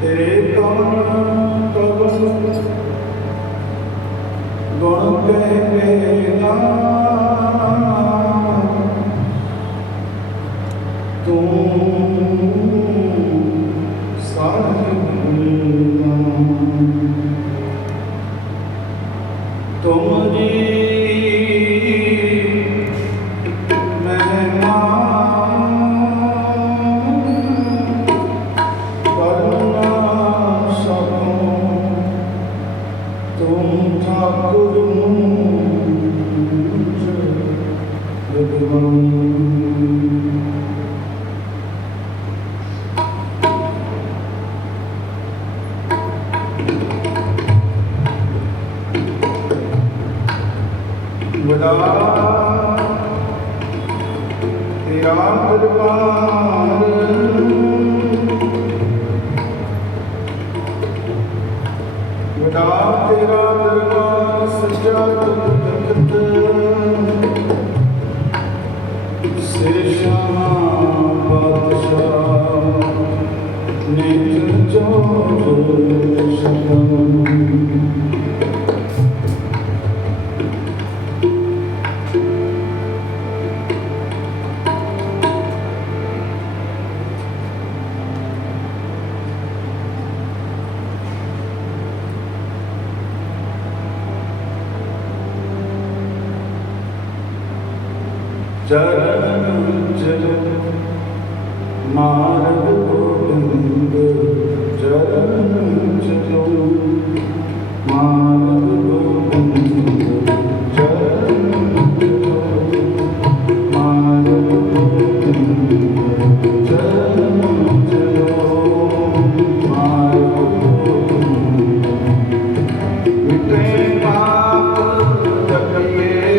तेरे कौन कवन गुण कहे ना तू साहिब तुमरी बड़ा तेरा दरबार बड़ा तेरा दरबार सच्चा तख्त से शाह बादशाह ने जो चरण चल मार्ग गोविंद चरण चलो मार्ग गोविंद चरण चलो मार्ग गोविंद चरण चलो मार्ग गोविंद मिटे पाप जपिए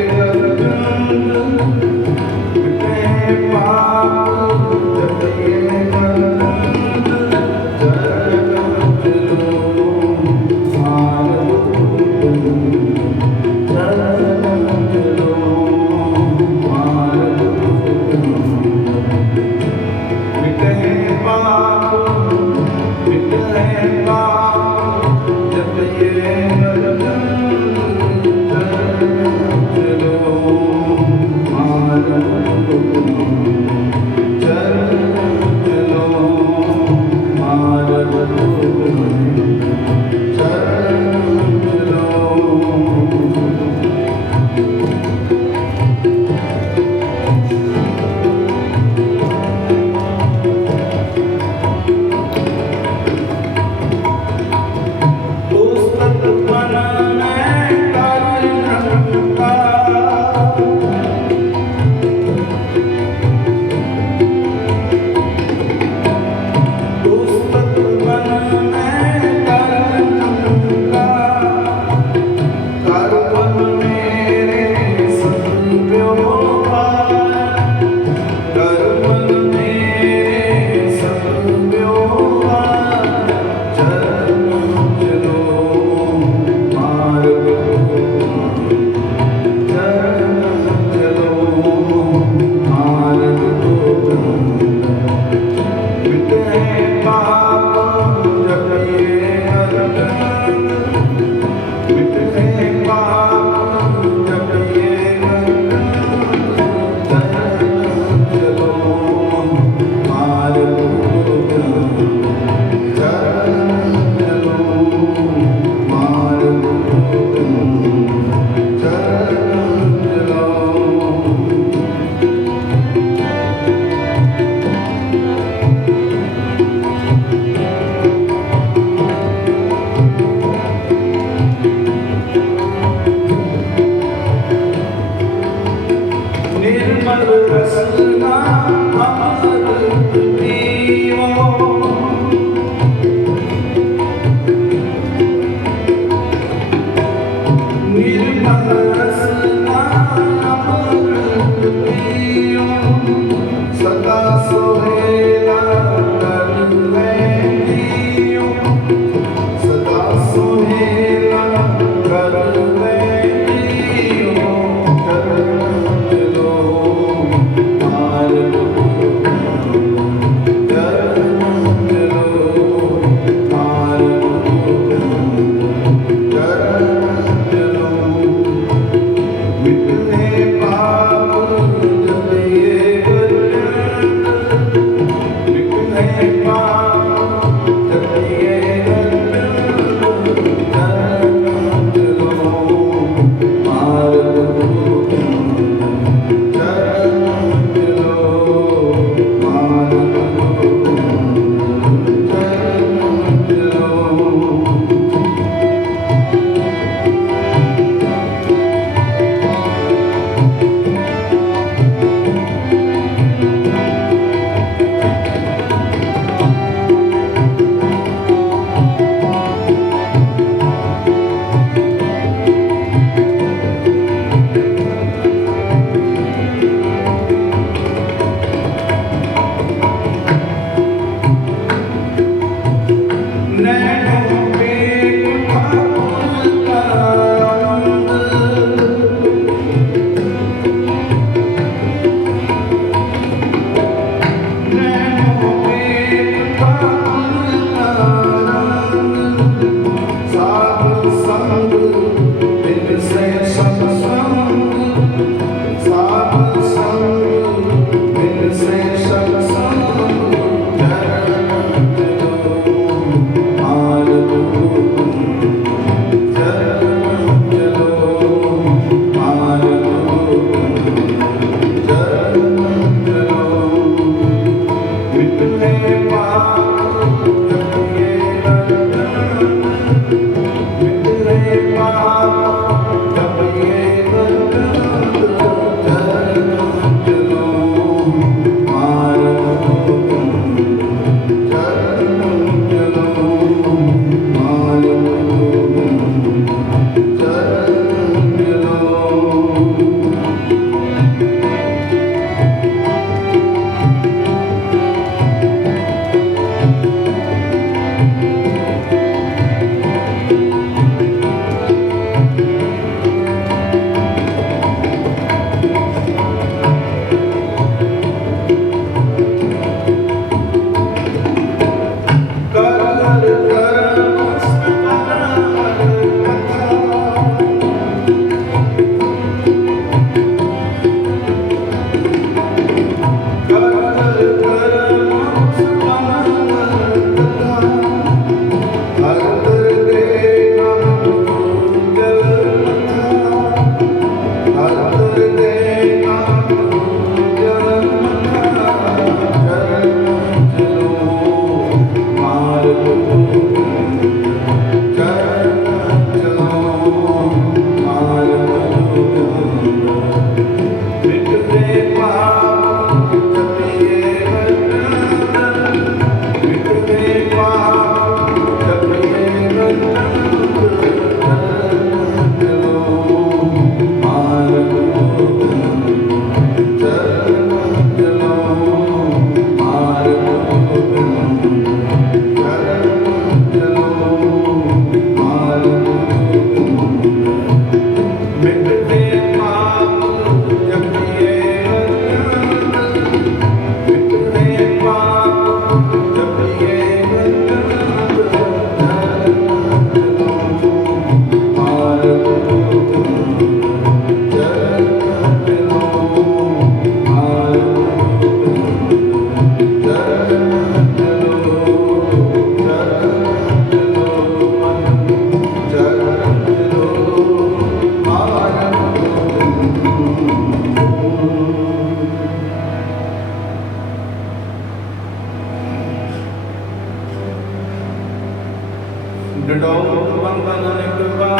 डडौत बंधन निकबा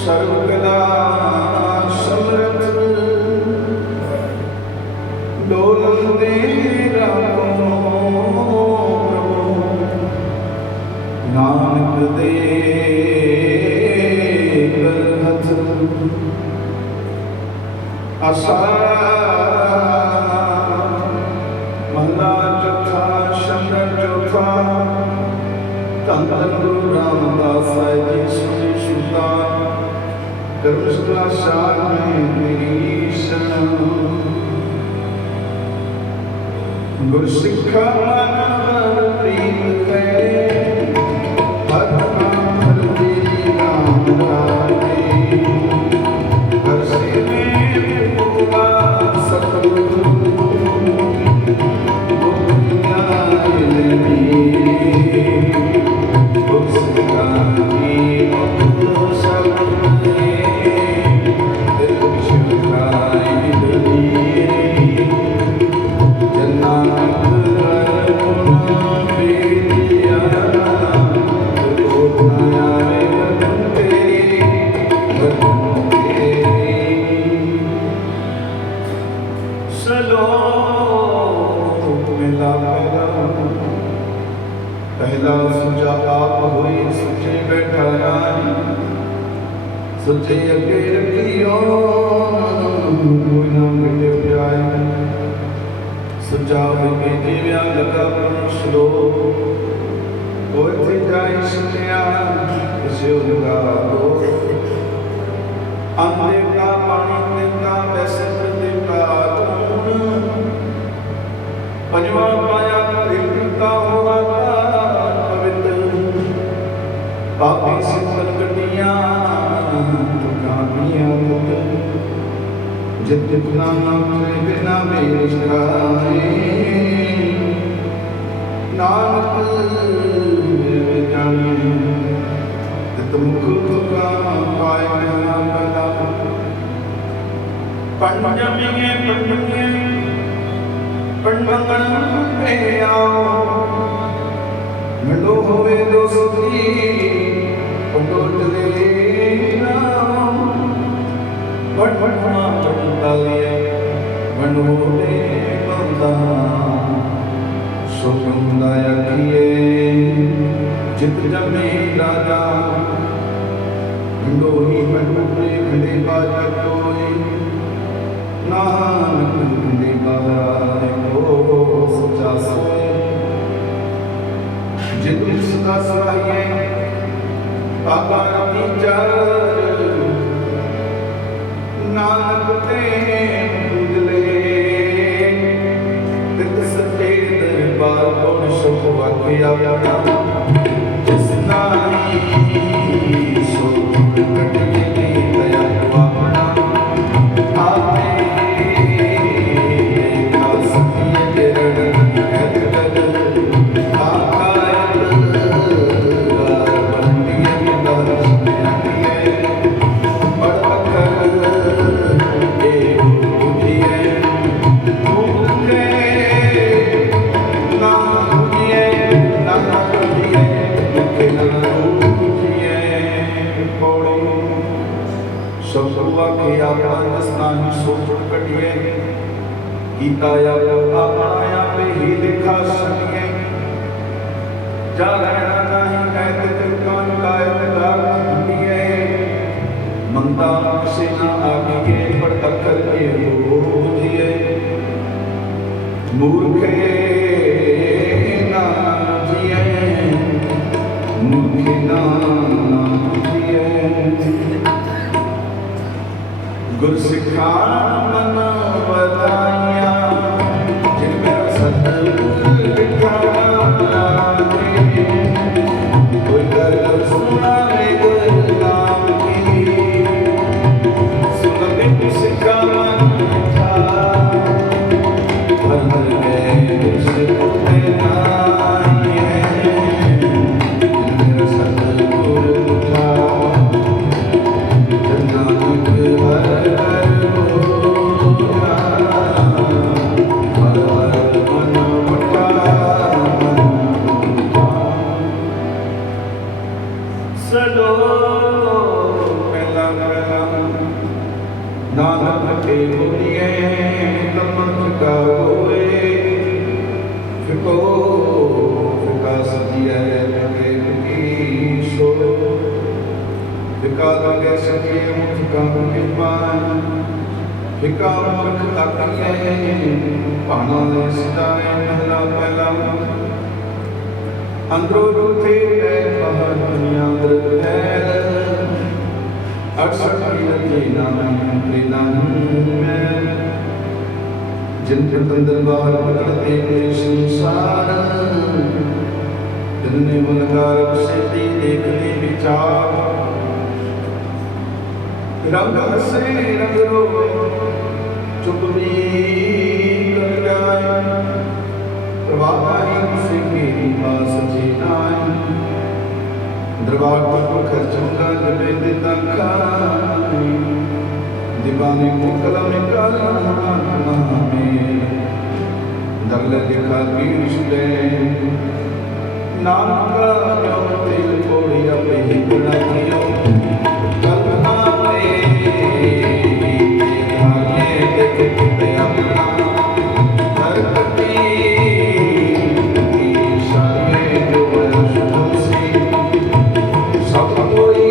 सर्वकला समरथ डोलन दे राखो नानक दे करहथ आशा महला चौथा शरण चौथा धन धन गुरु रामदास साहिब जी सुनी सुल्तान कर्मशला शान में मेरी शरण गुरु सिखा मन प्रीत है हर नाम हर तेरी नाम राजे हर से में पूरा सतगुरु पहला सुचा आप हुई सुचे बैठा रानी सुचे अगे रखियो कोई ना मिटे जाए सुचा हुई जीव्या लगा श्लो कोई थी जाए सुनिया इसे लगा दो अंधे का पानी देवता वैसे देवता पंजवा पाया देवता हुआ पापी सिंपल गड्डियां दुकानियां जित जितना नाम बिना मेरे खाए नानक जाने तुम खुद का पाए बना पंजमिये पंडमंगल पे आओ मिलो होवे दोस्ती पंडोले नाम पढ़ना पढ़ता लिया बनोले बंदा सुगंधाया किए चित जमे राजा ढूंढोही पंडोले खड़े बाजा कोई नानक खड़े बाजा को सच्चा सोए जितने सदा सहाये बाबा टीचर नानक ते उजले तित सच्चे दरबार कौन सुख वाकिया जिस नारी सो कटिए दया पावना आपे कासिए तेरे गीताया अपनाया पे ही लिखा सनिए जा रहना नहीं कहते तिरकान कायत दार दिए मंदा से ना आगे पर टक्कर के हो दिए मूर्खे ना जिए मूर्खे ना जिए गुर सिखा मन बताइया जिनमें सतगुर लिखा कोई कर सुना मेरे नाम की सुन बिन सिखा मन था भर गए उसके नाइए जिनमें सतगुर था नानक को विकास दिया लगे की सो विकास लगे सके मुझ काम के पान विकास मुख तक है पाना सितारे महला पहला अंदरो रूठे है बाहर दुनिया अंदर है अड़सठ की लेना मैं जिनके अंदर बाहर पकड़ते हुए संसार दिलने मुनकार से देखने विचार रंग हंसे रंग रोए चुप भी कर जाए प्रभात से मेरी पास जीनाए दरबार पर खर्चूंगा जब देता खाए दीवाने को कलम में दगल लिखा पीछे नाम का जो दिल कोड़ी अपनी गुना कियो कल्पना में ये देखते अपना धरती सारे जो सुनसी सब कोई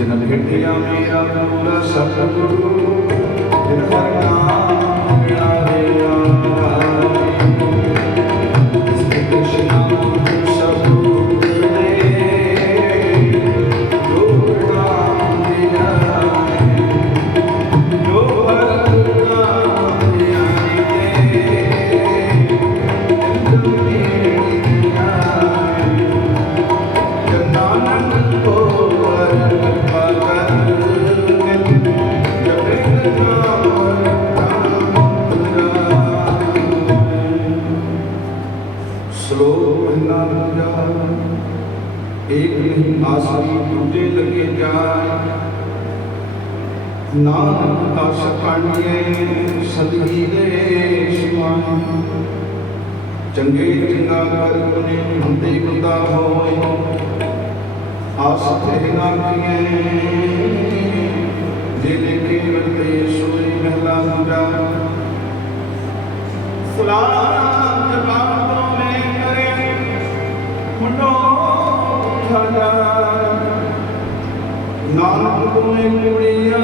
जिन भेटिया मेरा पूरा सतगुरु जिन हर नाम मेरा रे कृष्णा सतगुरु जो नाम दिया जो नाम दिया एक नहीं आसरी टूटे लगे जाए नानक आस पांडिये सदगीरे शिवाय चंगे चंगा कर उन्हें मंदे गुदा होए आस थे ना किए जे लेके रखते सोई महला दूजा सलाम जवाबों में करे मुंडो नानक तुम्हें कुड़िया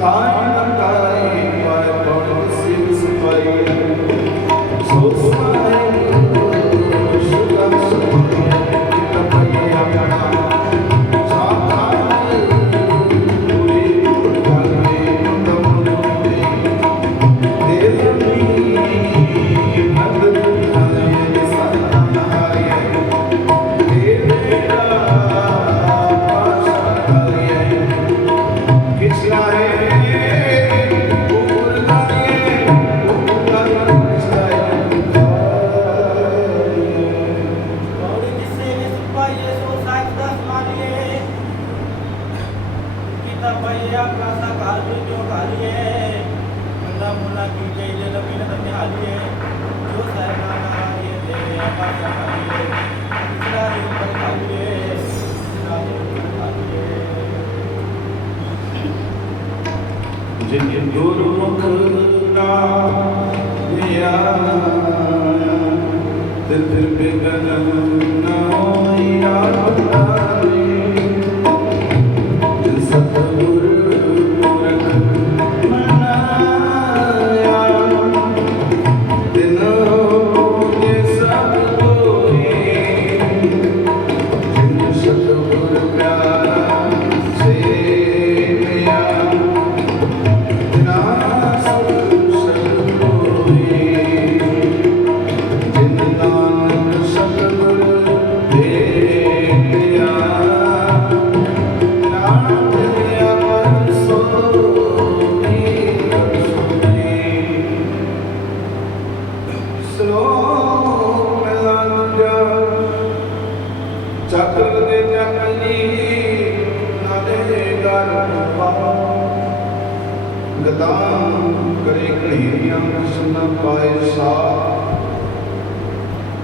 थाई नकाई पाए पौड़ सिर सफाई सोचना शुद्ध सफाई तपैया बड़ा साधारण पूरी घर में मुंडम जिनके गुरुमुख दिया दिल फिर बिगन जिन सतगुरु रख मनाया दिन ये सब कोई जिन सतगुरु प्यारा से मिया करे कन्हैया कृष्ण पाए साथ,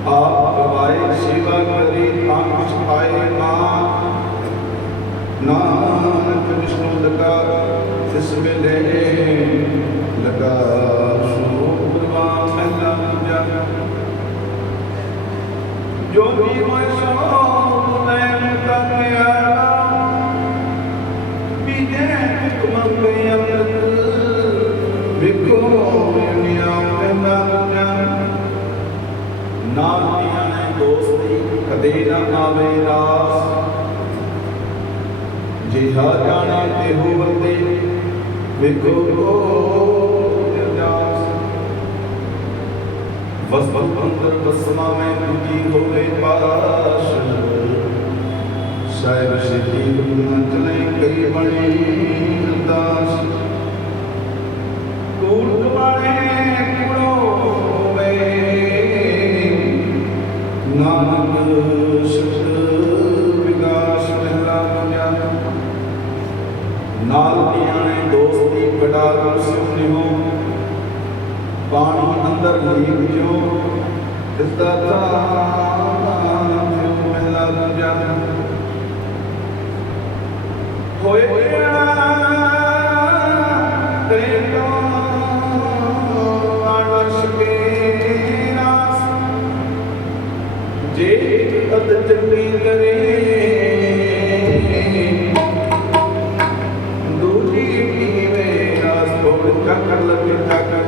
आप गवाए सेवा करे आंख पाए मां, नानक विष्णु लगा तिस मिले लगा सो प्रवान महला पूजा, जो भी मैं सो नयन तनया बीजे कुमंगे अमृत विको दुनिया महला पूजा, नालियां ने दोस्ती कदे न आवे रास, जिहा जाने ते हो बंदे विको निर्दास, वस्तु अंतर बसमा में पूजी होवे पास, साहिब सिद्धि न चले कई बने दास, कूड़ वाले कूड़ो होवे नानक सुख विकास महला पूजा, नाल पियाने दोस्ती बड़ा सुनियो, पानी अंदर लीक जो इसका महला पूजा, होए जे अद चंगी करे दूजी पीवे रास थोड़ चक्कर लगे चक्कर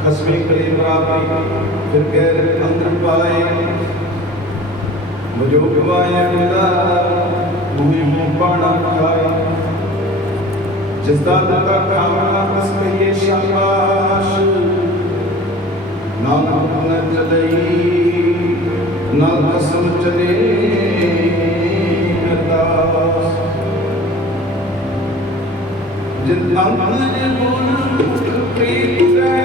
खसमे कले बराबरी फिर गैर अंदर पाए, मुझो गवाए मिला मुझे मुँह पाना खाए, जिस दाद का खाना किसके ये शाबाश, नानक न चलई न कसम चले अरदास, जिन अंतर गुण प्रीत से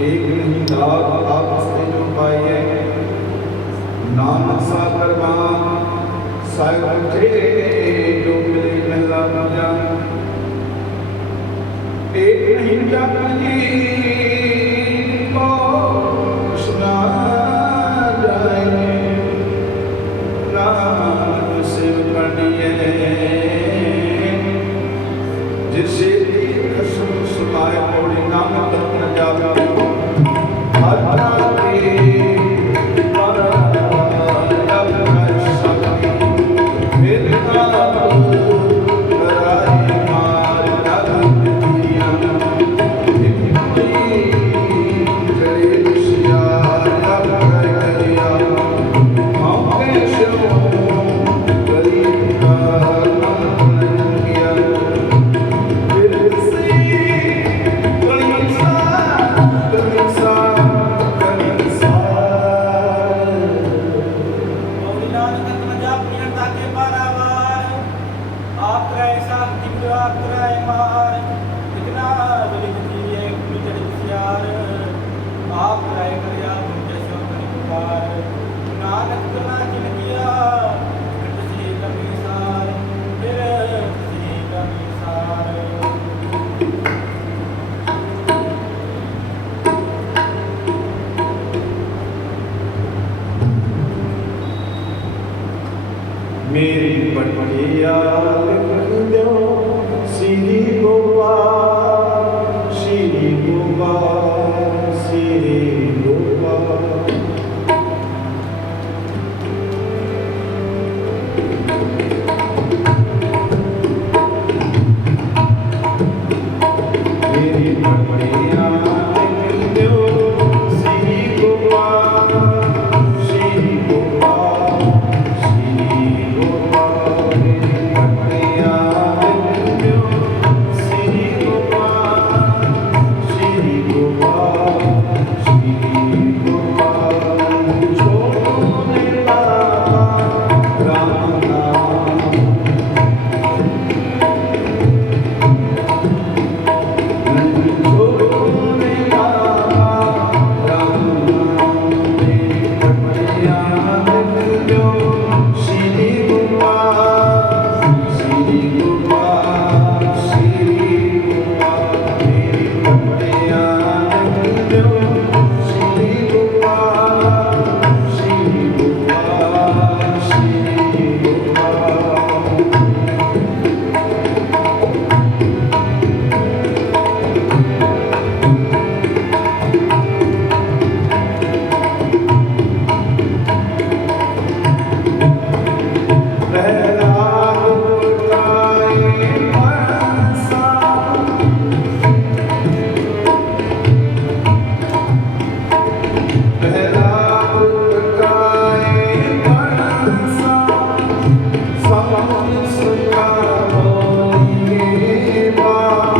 एक नहीं दाग आपस में जो पाए, नानक सा करवान साहिब थे जो मिले महला पूजा, एक नहीं जाती को सुना जाए, नानक से पढ़िए जिसे कसम सुनाए पौड़ी नानक न जाता बनाए मार, इतना बलि दिए गुजर सियार, आप राय कर आप जैसो करी पुकार, नानक कला जिन किया कृत से कभी सार, फिर से कभी सार। मेरी पटिया लिख दो श्री गोपाल, श्री गोपाल, श्री गोपाल। मेरी पटिया लिख दो श्री गोपाल, श्री गोपाल, श्री गोपाल। मेरी पटिया लिख दो श्री गोपाल, श्री गोपाल, श्री गोपाल। छोड़ने बाबा राम नाम, छोड़ने बाबा राम नाम। मेरी पटिया लिख दो श्री गोपाल, श्री गोपाल, श्री गोपाल। मेरी पटिया लिख दो श्री गोपाल, श्री गोपाल, श्री गोपाल। प्रहलाद पुरकाए मनसा, प्रहलाद पुरकाए मनसा, सब सुखा बोलिए बाप।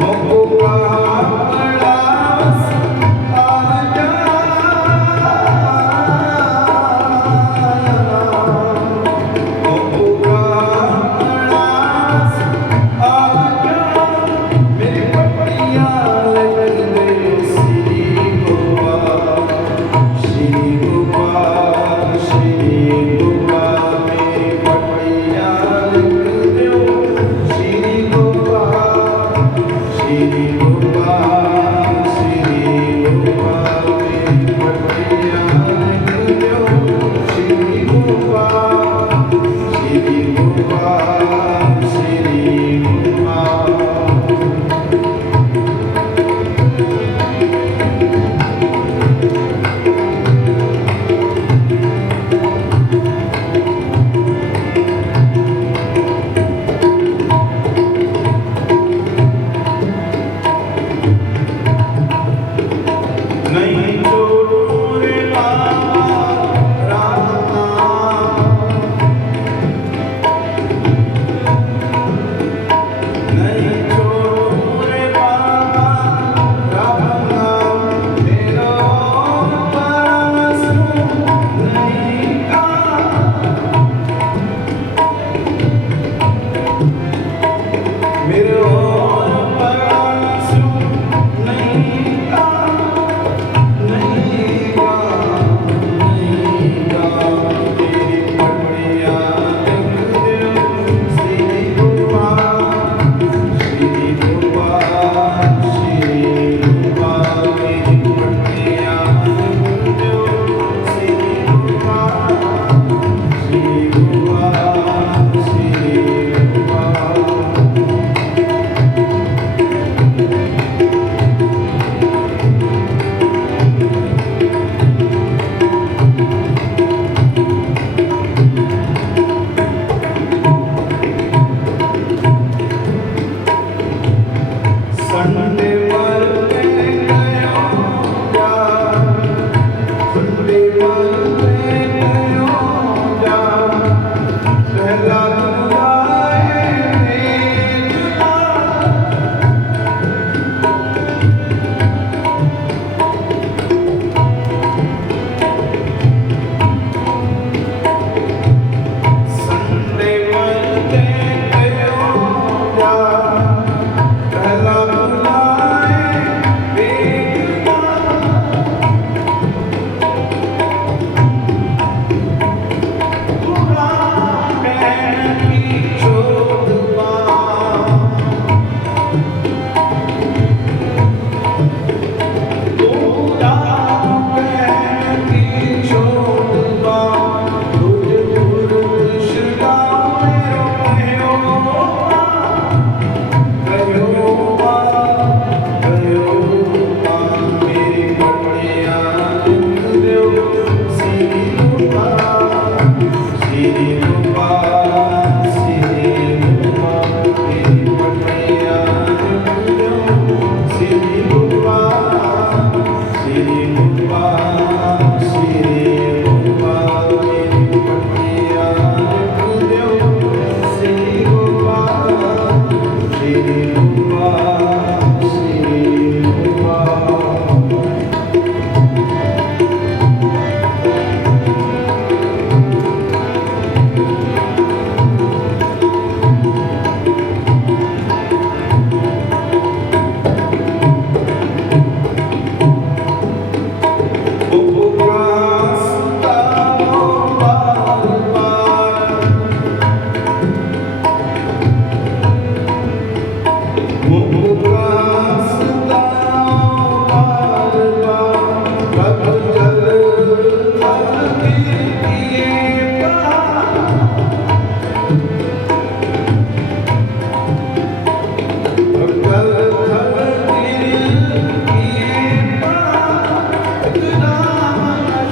मोको कहा प्रयास आजा, मोको कहा प्रयास आजा। मेरी पटिया लिख दे श्री गोपाल, श्री गोपाल, श्री गोपाल। मेरी पटिया लिख दो श्री गोपाल, श्री गोपाल, श्री गोपाल। मेरी पटिया लिख दो श्री गोपाल, श्री गोपाल, श्री गोपाल। नहीं छोड़ू रे बाबा राम नाम, नहीं छोड़ू रे बाबा राम नाम। मेरा परसू नहीं का, मेरे और परसू नहीं का, नहीं का, नहीं का। मेरी पटिया लिख दो श्री गोपाल, श्री गोपाल, श्री गोपाल। मेरी पटिया लिख दो श्री गोपाल, श्री गोपाल, श्री गोपाल। संडे मरते गयो जा, संडे मरते गयो जा। प्रहलाद बुलाए मेजुला, Thank you.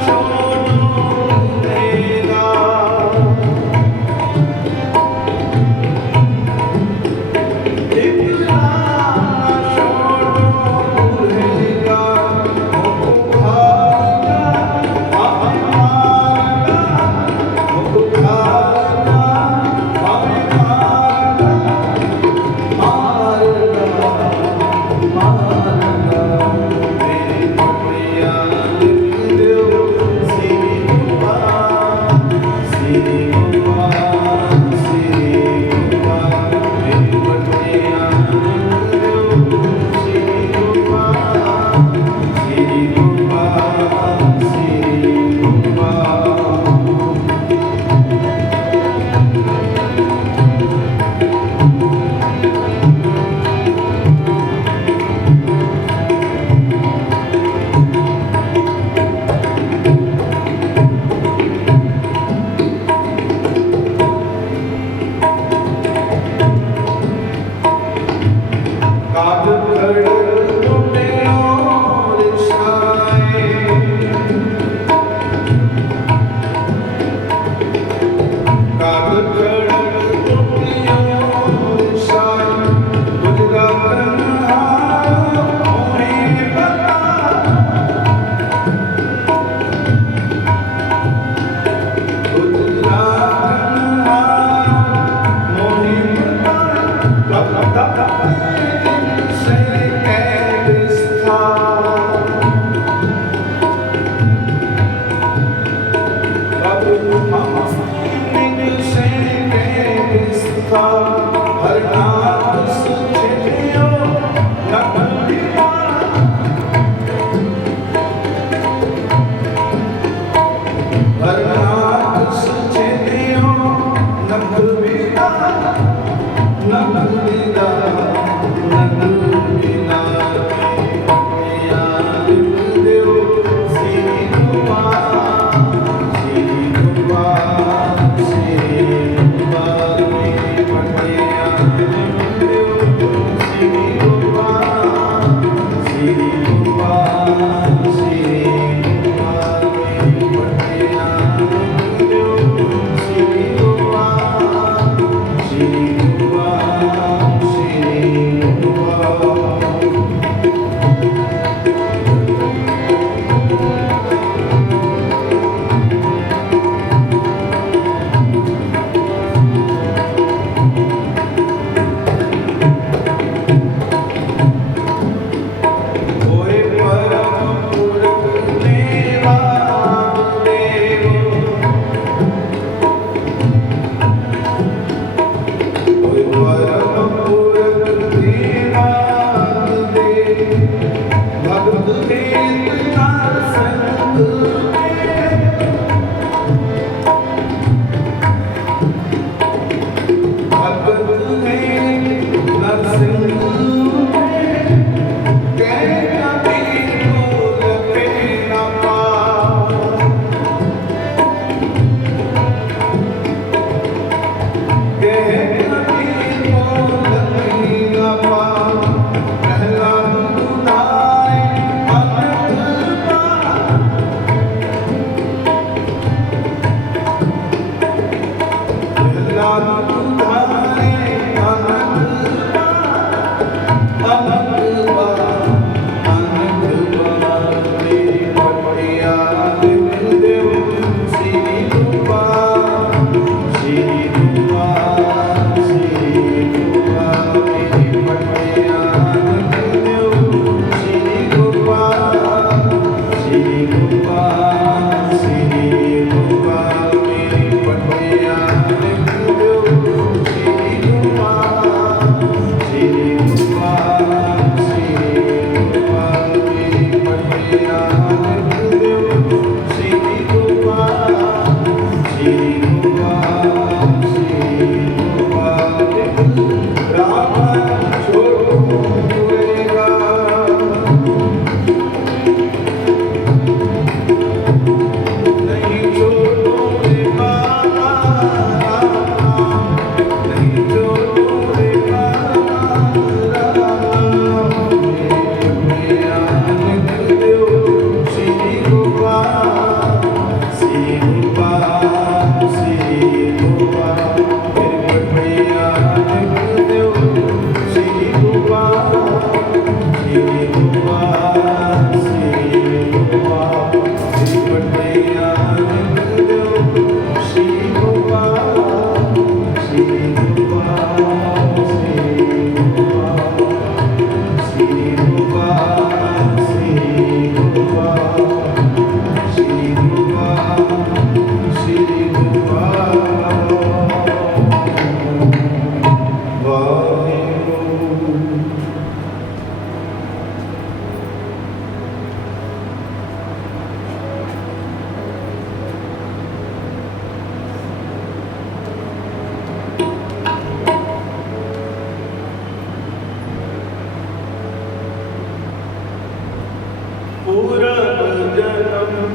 पूरब जन्म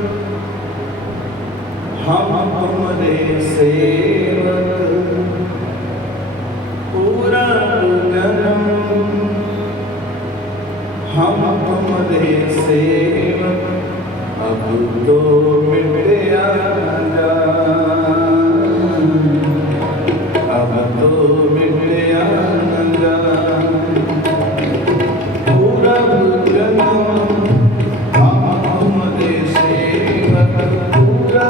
हम तुम्हारे सेवक, पूरब जन्म हम तुम्हारे सेवक, अब तो मिट गया अब तो मिट गया पूरब जन्म पूरा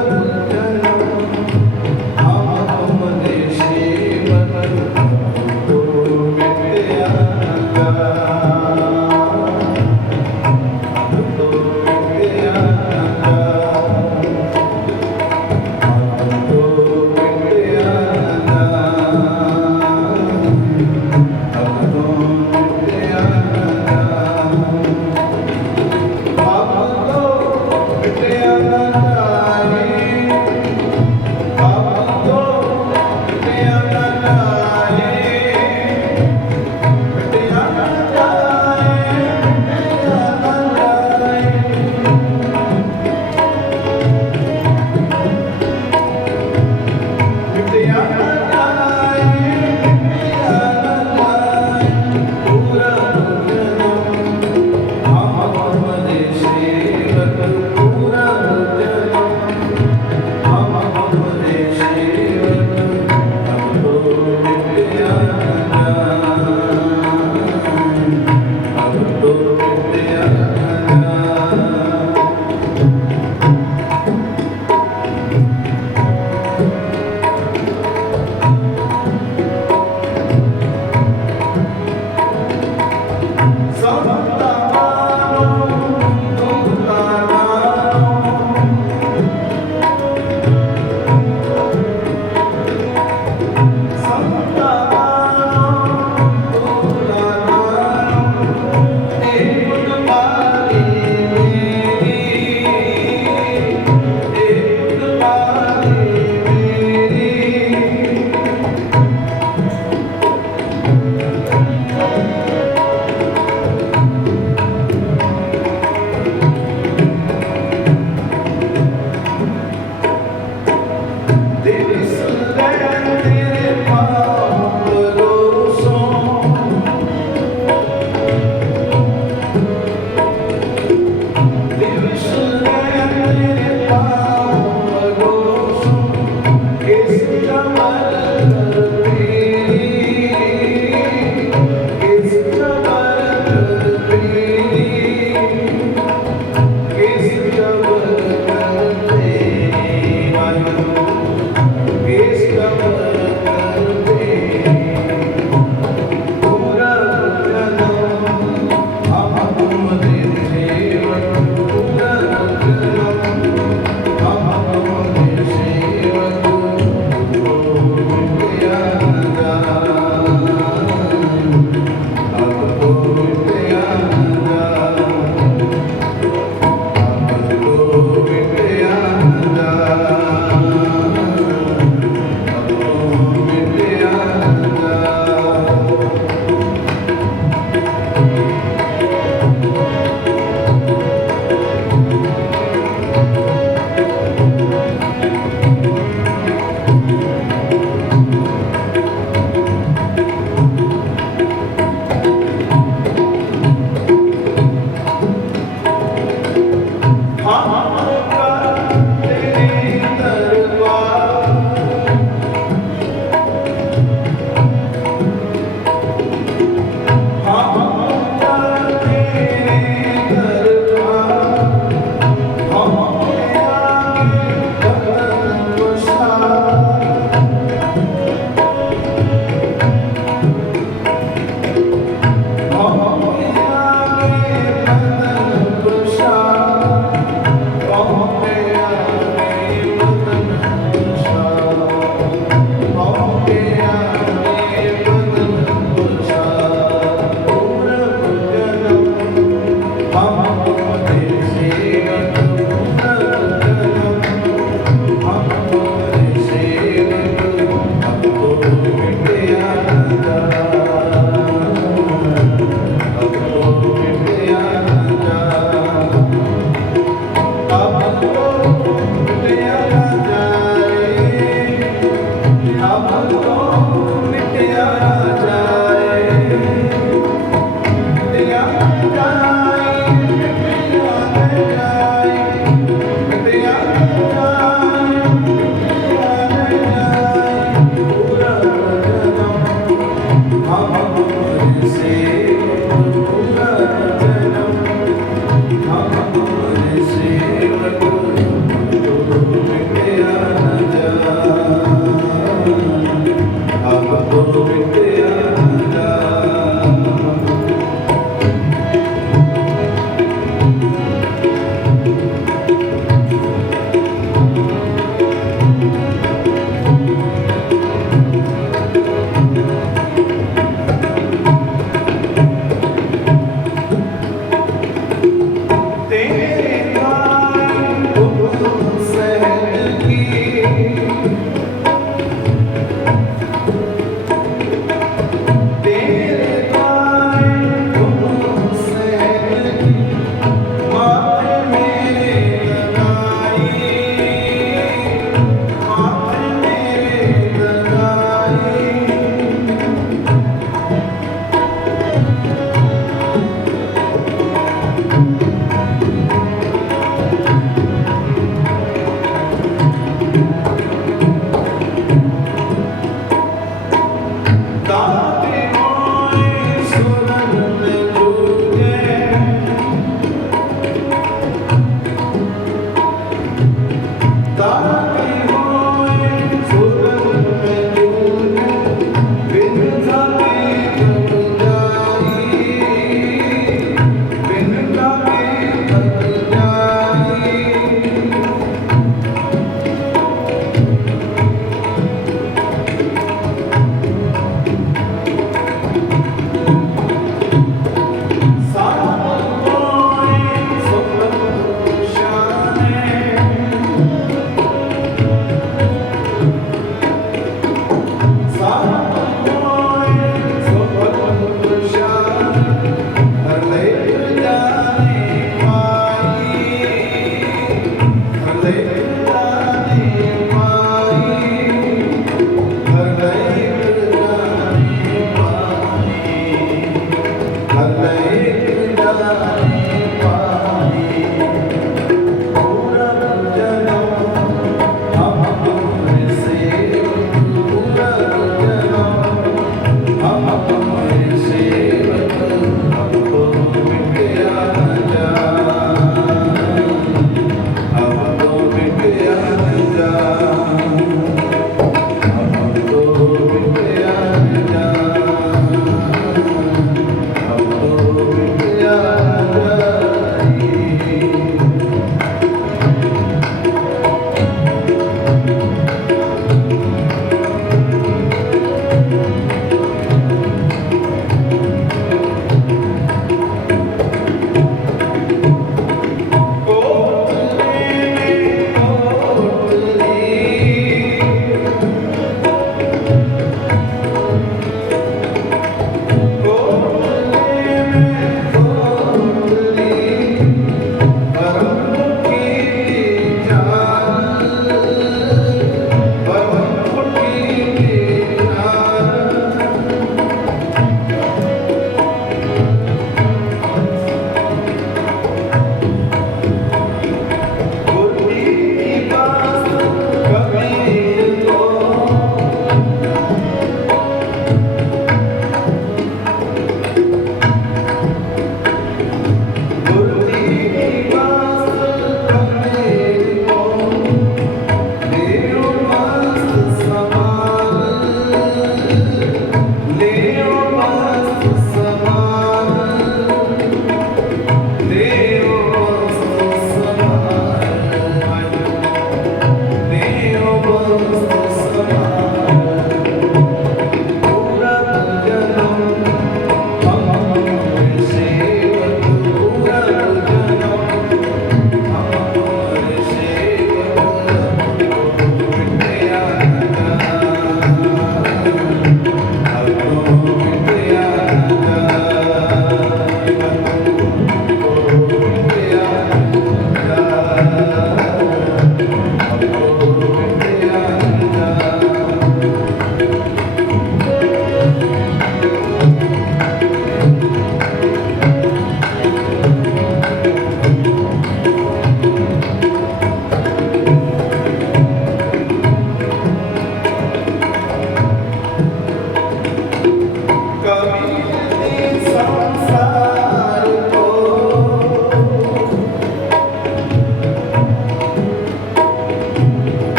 तो मिटया न जाए, अब तो मिटया न जाए। तेरे नाम तुम सहज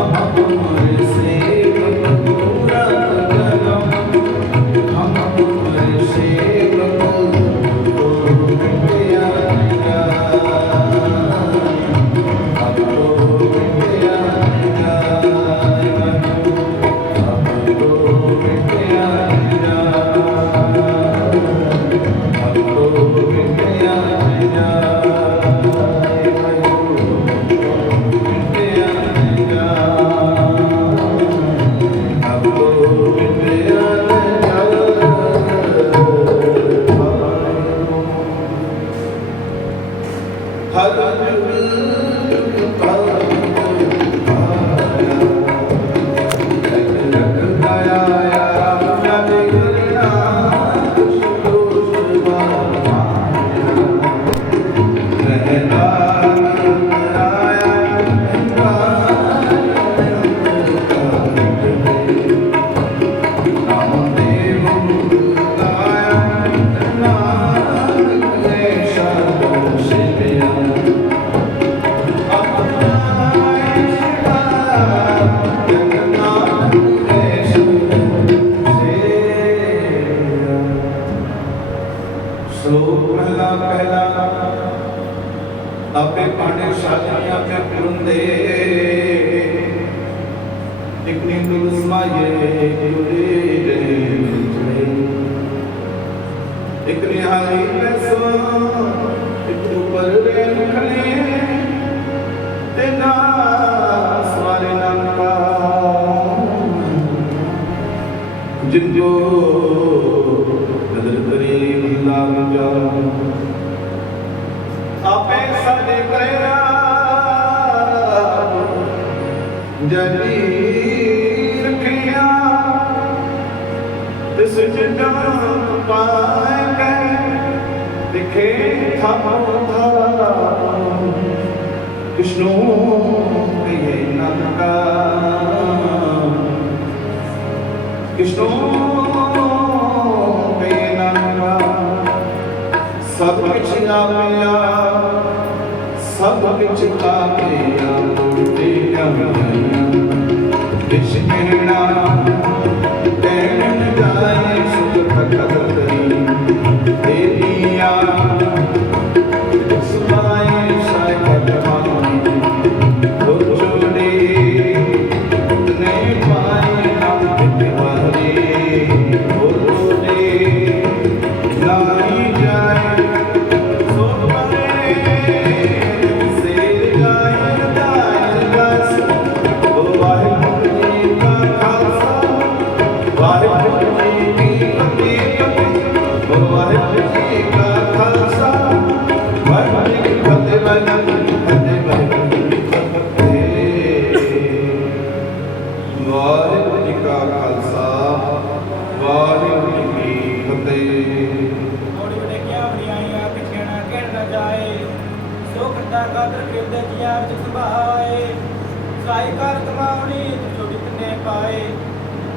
हम तुम्हारे सेवक पूरा जन्म, हम तुम्हारे सेवक तो मिट आएगा, अब तो मिट आएगा, अब तो मिट आएगा, अब तो मिट आएगा। आपे पांडे शालिनी आपे पुरंदे इकनी दुलस्माये युरे इकनी हाली पैसवा एक ऊपर रेन खले तेना सवारे नंका जिंजो नजर करी मल्ला जा आपे साडे करेगा जगी रखिया तिस जगह पाए के दिखे थामो धारा कृष्णो ये नंका कृष्णो ये नंका सब कुछ आपया सब कुछ आपया तोड़ते कमाया विष कहना कहन जाए सुख भगत तेरिया सुनाए शायद भगवान तो छोड़े तने पाए हम बिटवारे तो छोड़े लाई जाए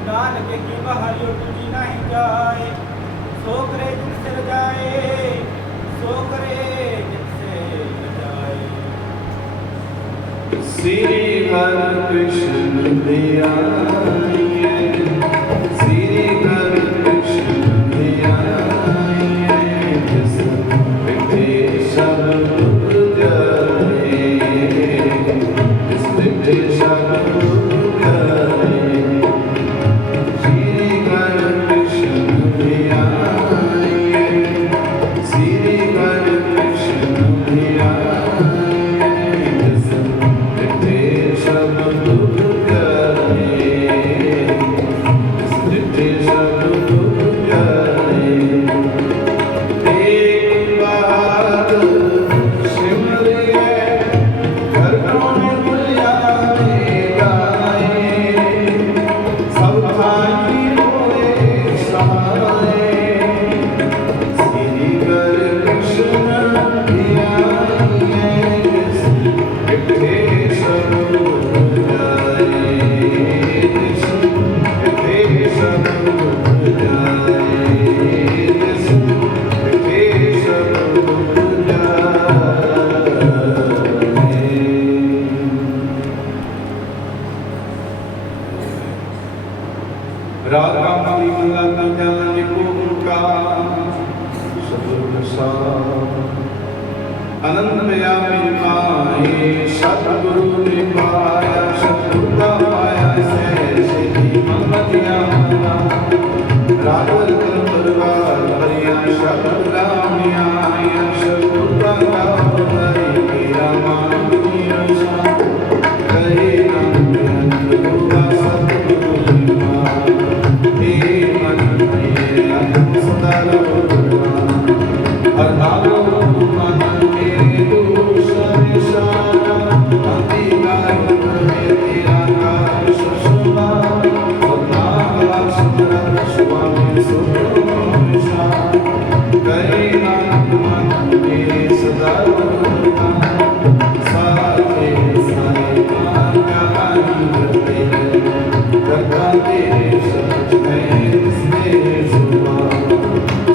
नानक की बहारी टूटी नहीं जाए सो करे जिनसे जाए सो करे जिनसे जाए। श्री हरि कृष्ण ध्याये श्री हरि कृष्ण ध्याये जिस मिटे सब दुख जाए जिस मिटे सब दुख जाए। भया माए सतगुरु ने पाया सतगुरु पाया से ममतिया रावल परिवार परिया शब्द गामिया सतगुरु का उदय मेरा मान दुनिया कहे ना सतगुरु हे मन में सदा हर नालो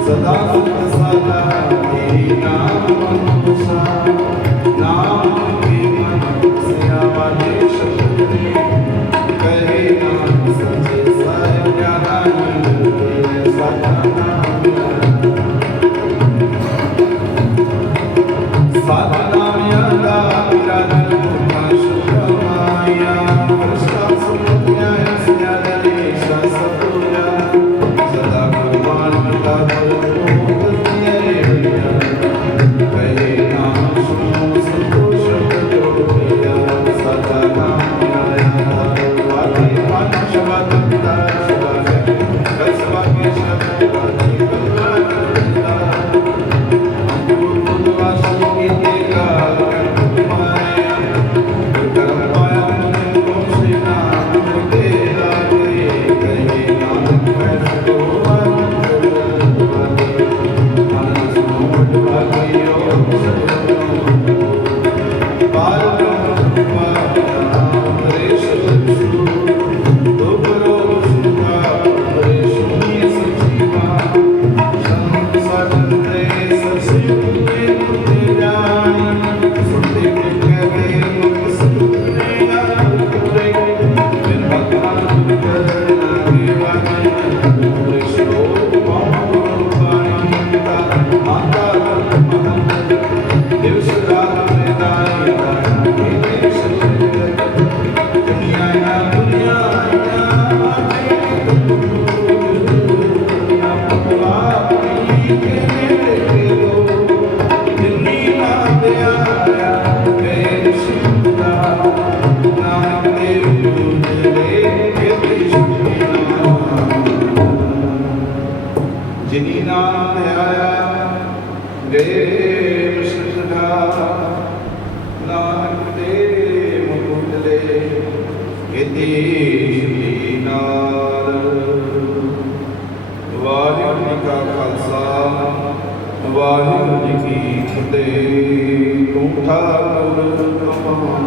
सदा सदा तेरी नाम नाम के मन से आवाजे शब्द कहे नाम सचे साय ज्ञाना सदा नाम सदा नाम यादा विराजन मुखा शुद्ध माया कृष्णा सुन्या स्यादे ससपुया सदा भगवान का जिनी नाम आया गए विश्वसदा नानक ते मुकुंदले यति नार वाहिगुरु जी का खालसा वाहिगुरु जी की फतेह तू ठाकुर कमान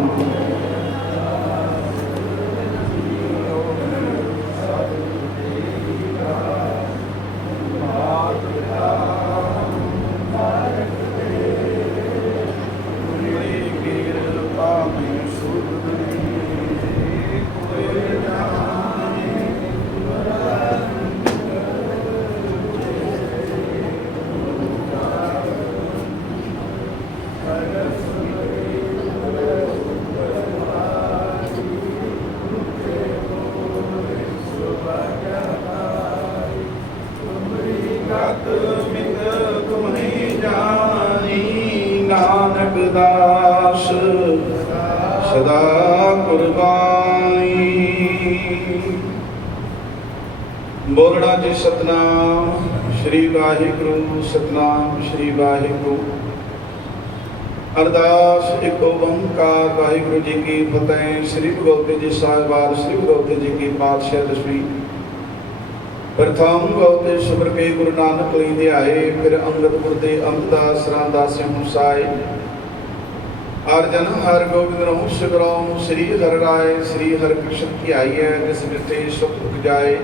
नानक दास सदा कुर्बानी बोलना जी सतनाम श्री वाहिगुरु सतनाम श्री वाहिगुरु अरदास एक ओंकार वाहिगुरु जी की फतेह। श्री भगवती जी साहिबार श्री भगवती जी की पातशाह दसवीं प्रथम गौते सुबर के गुरु नानक लेंदे आए फिर अंगद गुरदे अमदास रामदास हुसाए अर्जन हर गोविंद रहूं सुगराम श्री हर राय श्री हर कृष्ण की आई है जिस मिथे सुख दुख जाए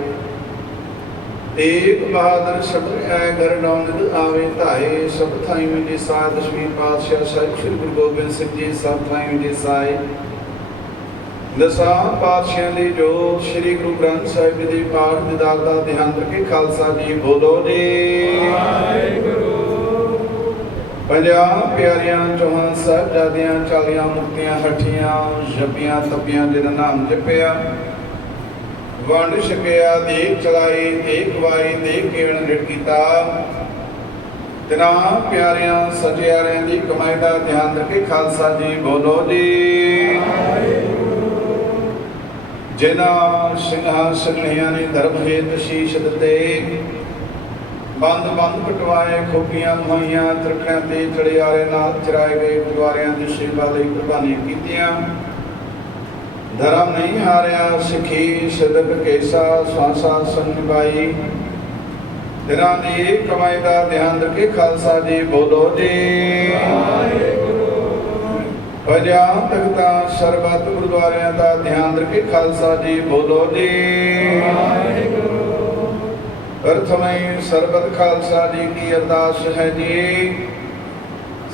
एक बहादुर शब्द है घर नौनिद आवे ताए सब थाई में जे साय दसवीं पातशाह साहिब श्री गुरु गोबिंद सिंह जी सब थाई में जे साय दसा पातशाह दी जोत श्री गुरु ग्रंथ साहिब जी दी पाठ दिदार दा ध्यान रखे खालसा जी बोलो जी ਪੰਜਾਂ ਪਿਆਰਿਆਂ ਚੌਹਾਂ ਸਾਹਿਬਜ਼ਾਦਿਆਂ 40 ਮੁਕਤੀਆਂ ਹੱਠੀਆਂ ਜਪੀਆਂ ਤਪੀਆਂ ਜਿਨ ਨਾਮ ਜਪਿਆ ਵੰਡ ਛਕਿਆ ਦੇਖ ਚਲਾਈ ਦੇਖ ਗਵਾਈ ਦੇਖ ਕੇਵਨ ਰਿਟ ਕੀਤਾ ਤਿਨਾਂ ਪਿਆਰਿਆਂ ਸਚਿਆਰਿਆਂ ਦੀ ਕਮਾਈ ਦਾ ਧਿਆਨ ਰੱਖੇ ਖਾਲਸਾ ਜੀ ਬੋਲੋ ਜੀ। ਜਿਨ੍ਹਾਂ ਸਿੰਘਾਂ ਸਿੰਘਣੀਆਂ ਨੇ ਧਰਮ ਹੇਤ ਸ਼ੀਸ਼ ਦਿੱਤੇ ਬੰਦ ਕਟਵਾਏ ਖੋਪੀਆਂ ਮੁਹੱਈਆਂ ਤਰਖਿਆਂ ਤੇ ਚੜਿਆਰੇ ਨਾਲ ਚਰਾਏ ਗਏ ਗੁਰਦੁਆਰਿਆਂ ਦੀ ਸੇਵਾ ਲਈ ਕੁਰਬਾਨੀਆਂ ਕੀਤੀਆਂ ਧਰਮ ਨਹੀਂ ਹਾਰਿਆ ਸਿੱਖੀ ਸਦਕ ਕੇਸਾ ਸਵਾਸਾ ਸੰਗ ਨਿਭਾਈ ਦਿਨਾਂ ਦੀ ਕਮਾਈ ਦਾ ਧਿਆਨ ਰੱਖੇ ਖਾਲਸਾ ਜੀ ਬੋਲੋ ਜੀ। ਪੰਜਾਂ ਤਖਤਾਂ ਸਰਬੱਤ ਗੁਰਦੁਆਰਿਆਂ ਦਾ ਧਿਆਨ ਰੱਖੇ ਖਾਲਸਾ ਜੀ ਬੋਲੋ ਜੀ। ਪ੍ਰਥਮੇ ਸਰਬਤ ਖਾਲਸਾ ਜੀ ਕੀ ਅਰਦਾਸ ਹੈ ਜੀ।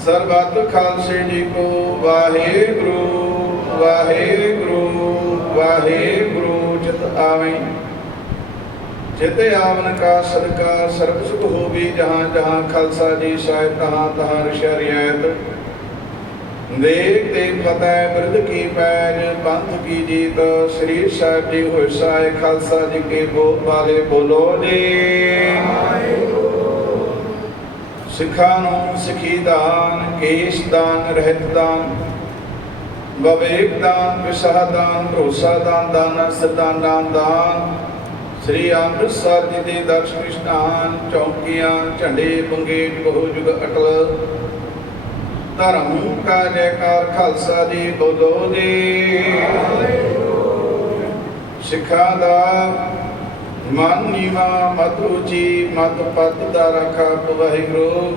ਸਰਬਤ ਖਾਲਸੇ ਜੀ ਕੋ ਵਾਹਿਗੁਰੂ ਵਾਹਿਗੁਰੂ ਵਾਹਿਗੁਰੂ ਚਿਤ ਆਵੇ ਚਿਤ ਆਵਨ ਕਾ ਸਦਕਾ ਸਰਬ ਸੁਖ ਹੋਵੀ ਜਹਾਂ ਜਹਾਂ ਖਾਲਸਾ ਜੀ ਸਾਹਿਬ ਤਹਾਂ ਤਹਾਂ ਰਸ਼ਾ ਰਿਆਇਤ ਦੇਖ ਤੇ ਫਤਿਹ ਬਿਰਧ ਕੀ ਪੈਜ ਪੰਥ ਕੀ ਜੀਤ ਸ੍ਰੀ ਸਾਹਿਬ ਜੀ ਹੋਇ ਸਾਏ ਖਾਲਸਾ ਜੀ ਕੇ ਬੋਲ ਵਾਲੇ ਬੋਲੋ ਜੀ। ਸਿੱਖਾਂ ਨੂੰ ਸਿੱਖੀ ਦਾਨ ਕੇਸ਼ ਦਾਨ ਰਹਿਤ ਦਾਨ ਵਿਵੇਕ ਦਾਨ ਵਿਸਾਹ ਦਾਨ ਭਰੋਸਾ ਦਾਨ ਦਾਨ ਸਰਦਾਨ ਦਾਨ ਸ੍ਰੀ ਅੰਮ੍ਰਿਤਸਰ ਜੀ ਦੇ ਦਰਸ਼ਨ ਇਸ਼ਨਾਨ ਚੌਕੀਆਂ ਝੰਡੇ ਬੰਗੇਟ ਬਹੁ ਜੁਗ ਅਟਲ ਧਰਮ ਕਾ ਜੈਕਾਰ ਖਾਲਸਾ ਜੀ ਬੋਲੋ ਜੀ। ਸਿੱਖਾਂ ਦਾ ਮਨ ਨੀਵਾ ਮਤ ਉੱਚੀ ਮਤ ਪਤ ਦਾ ਰੱਖਾ ਵਾਹਿਗੁਰੂ।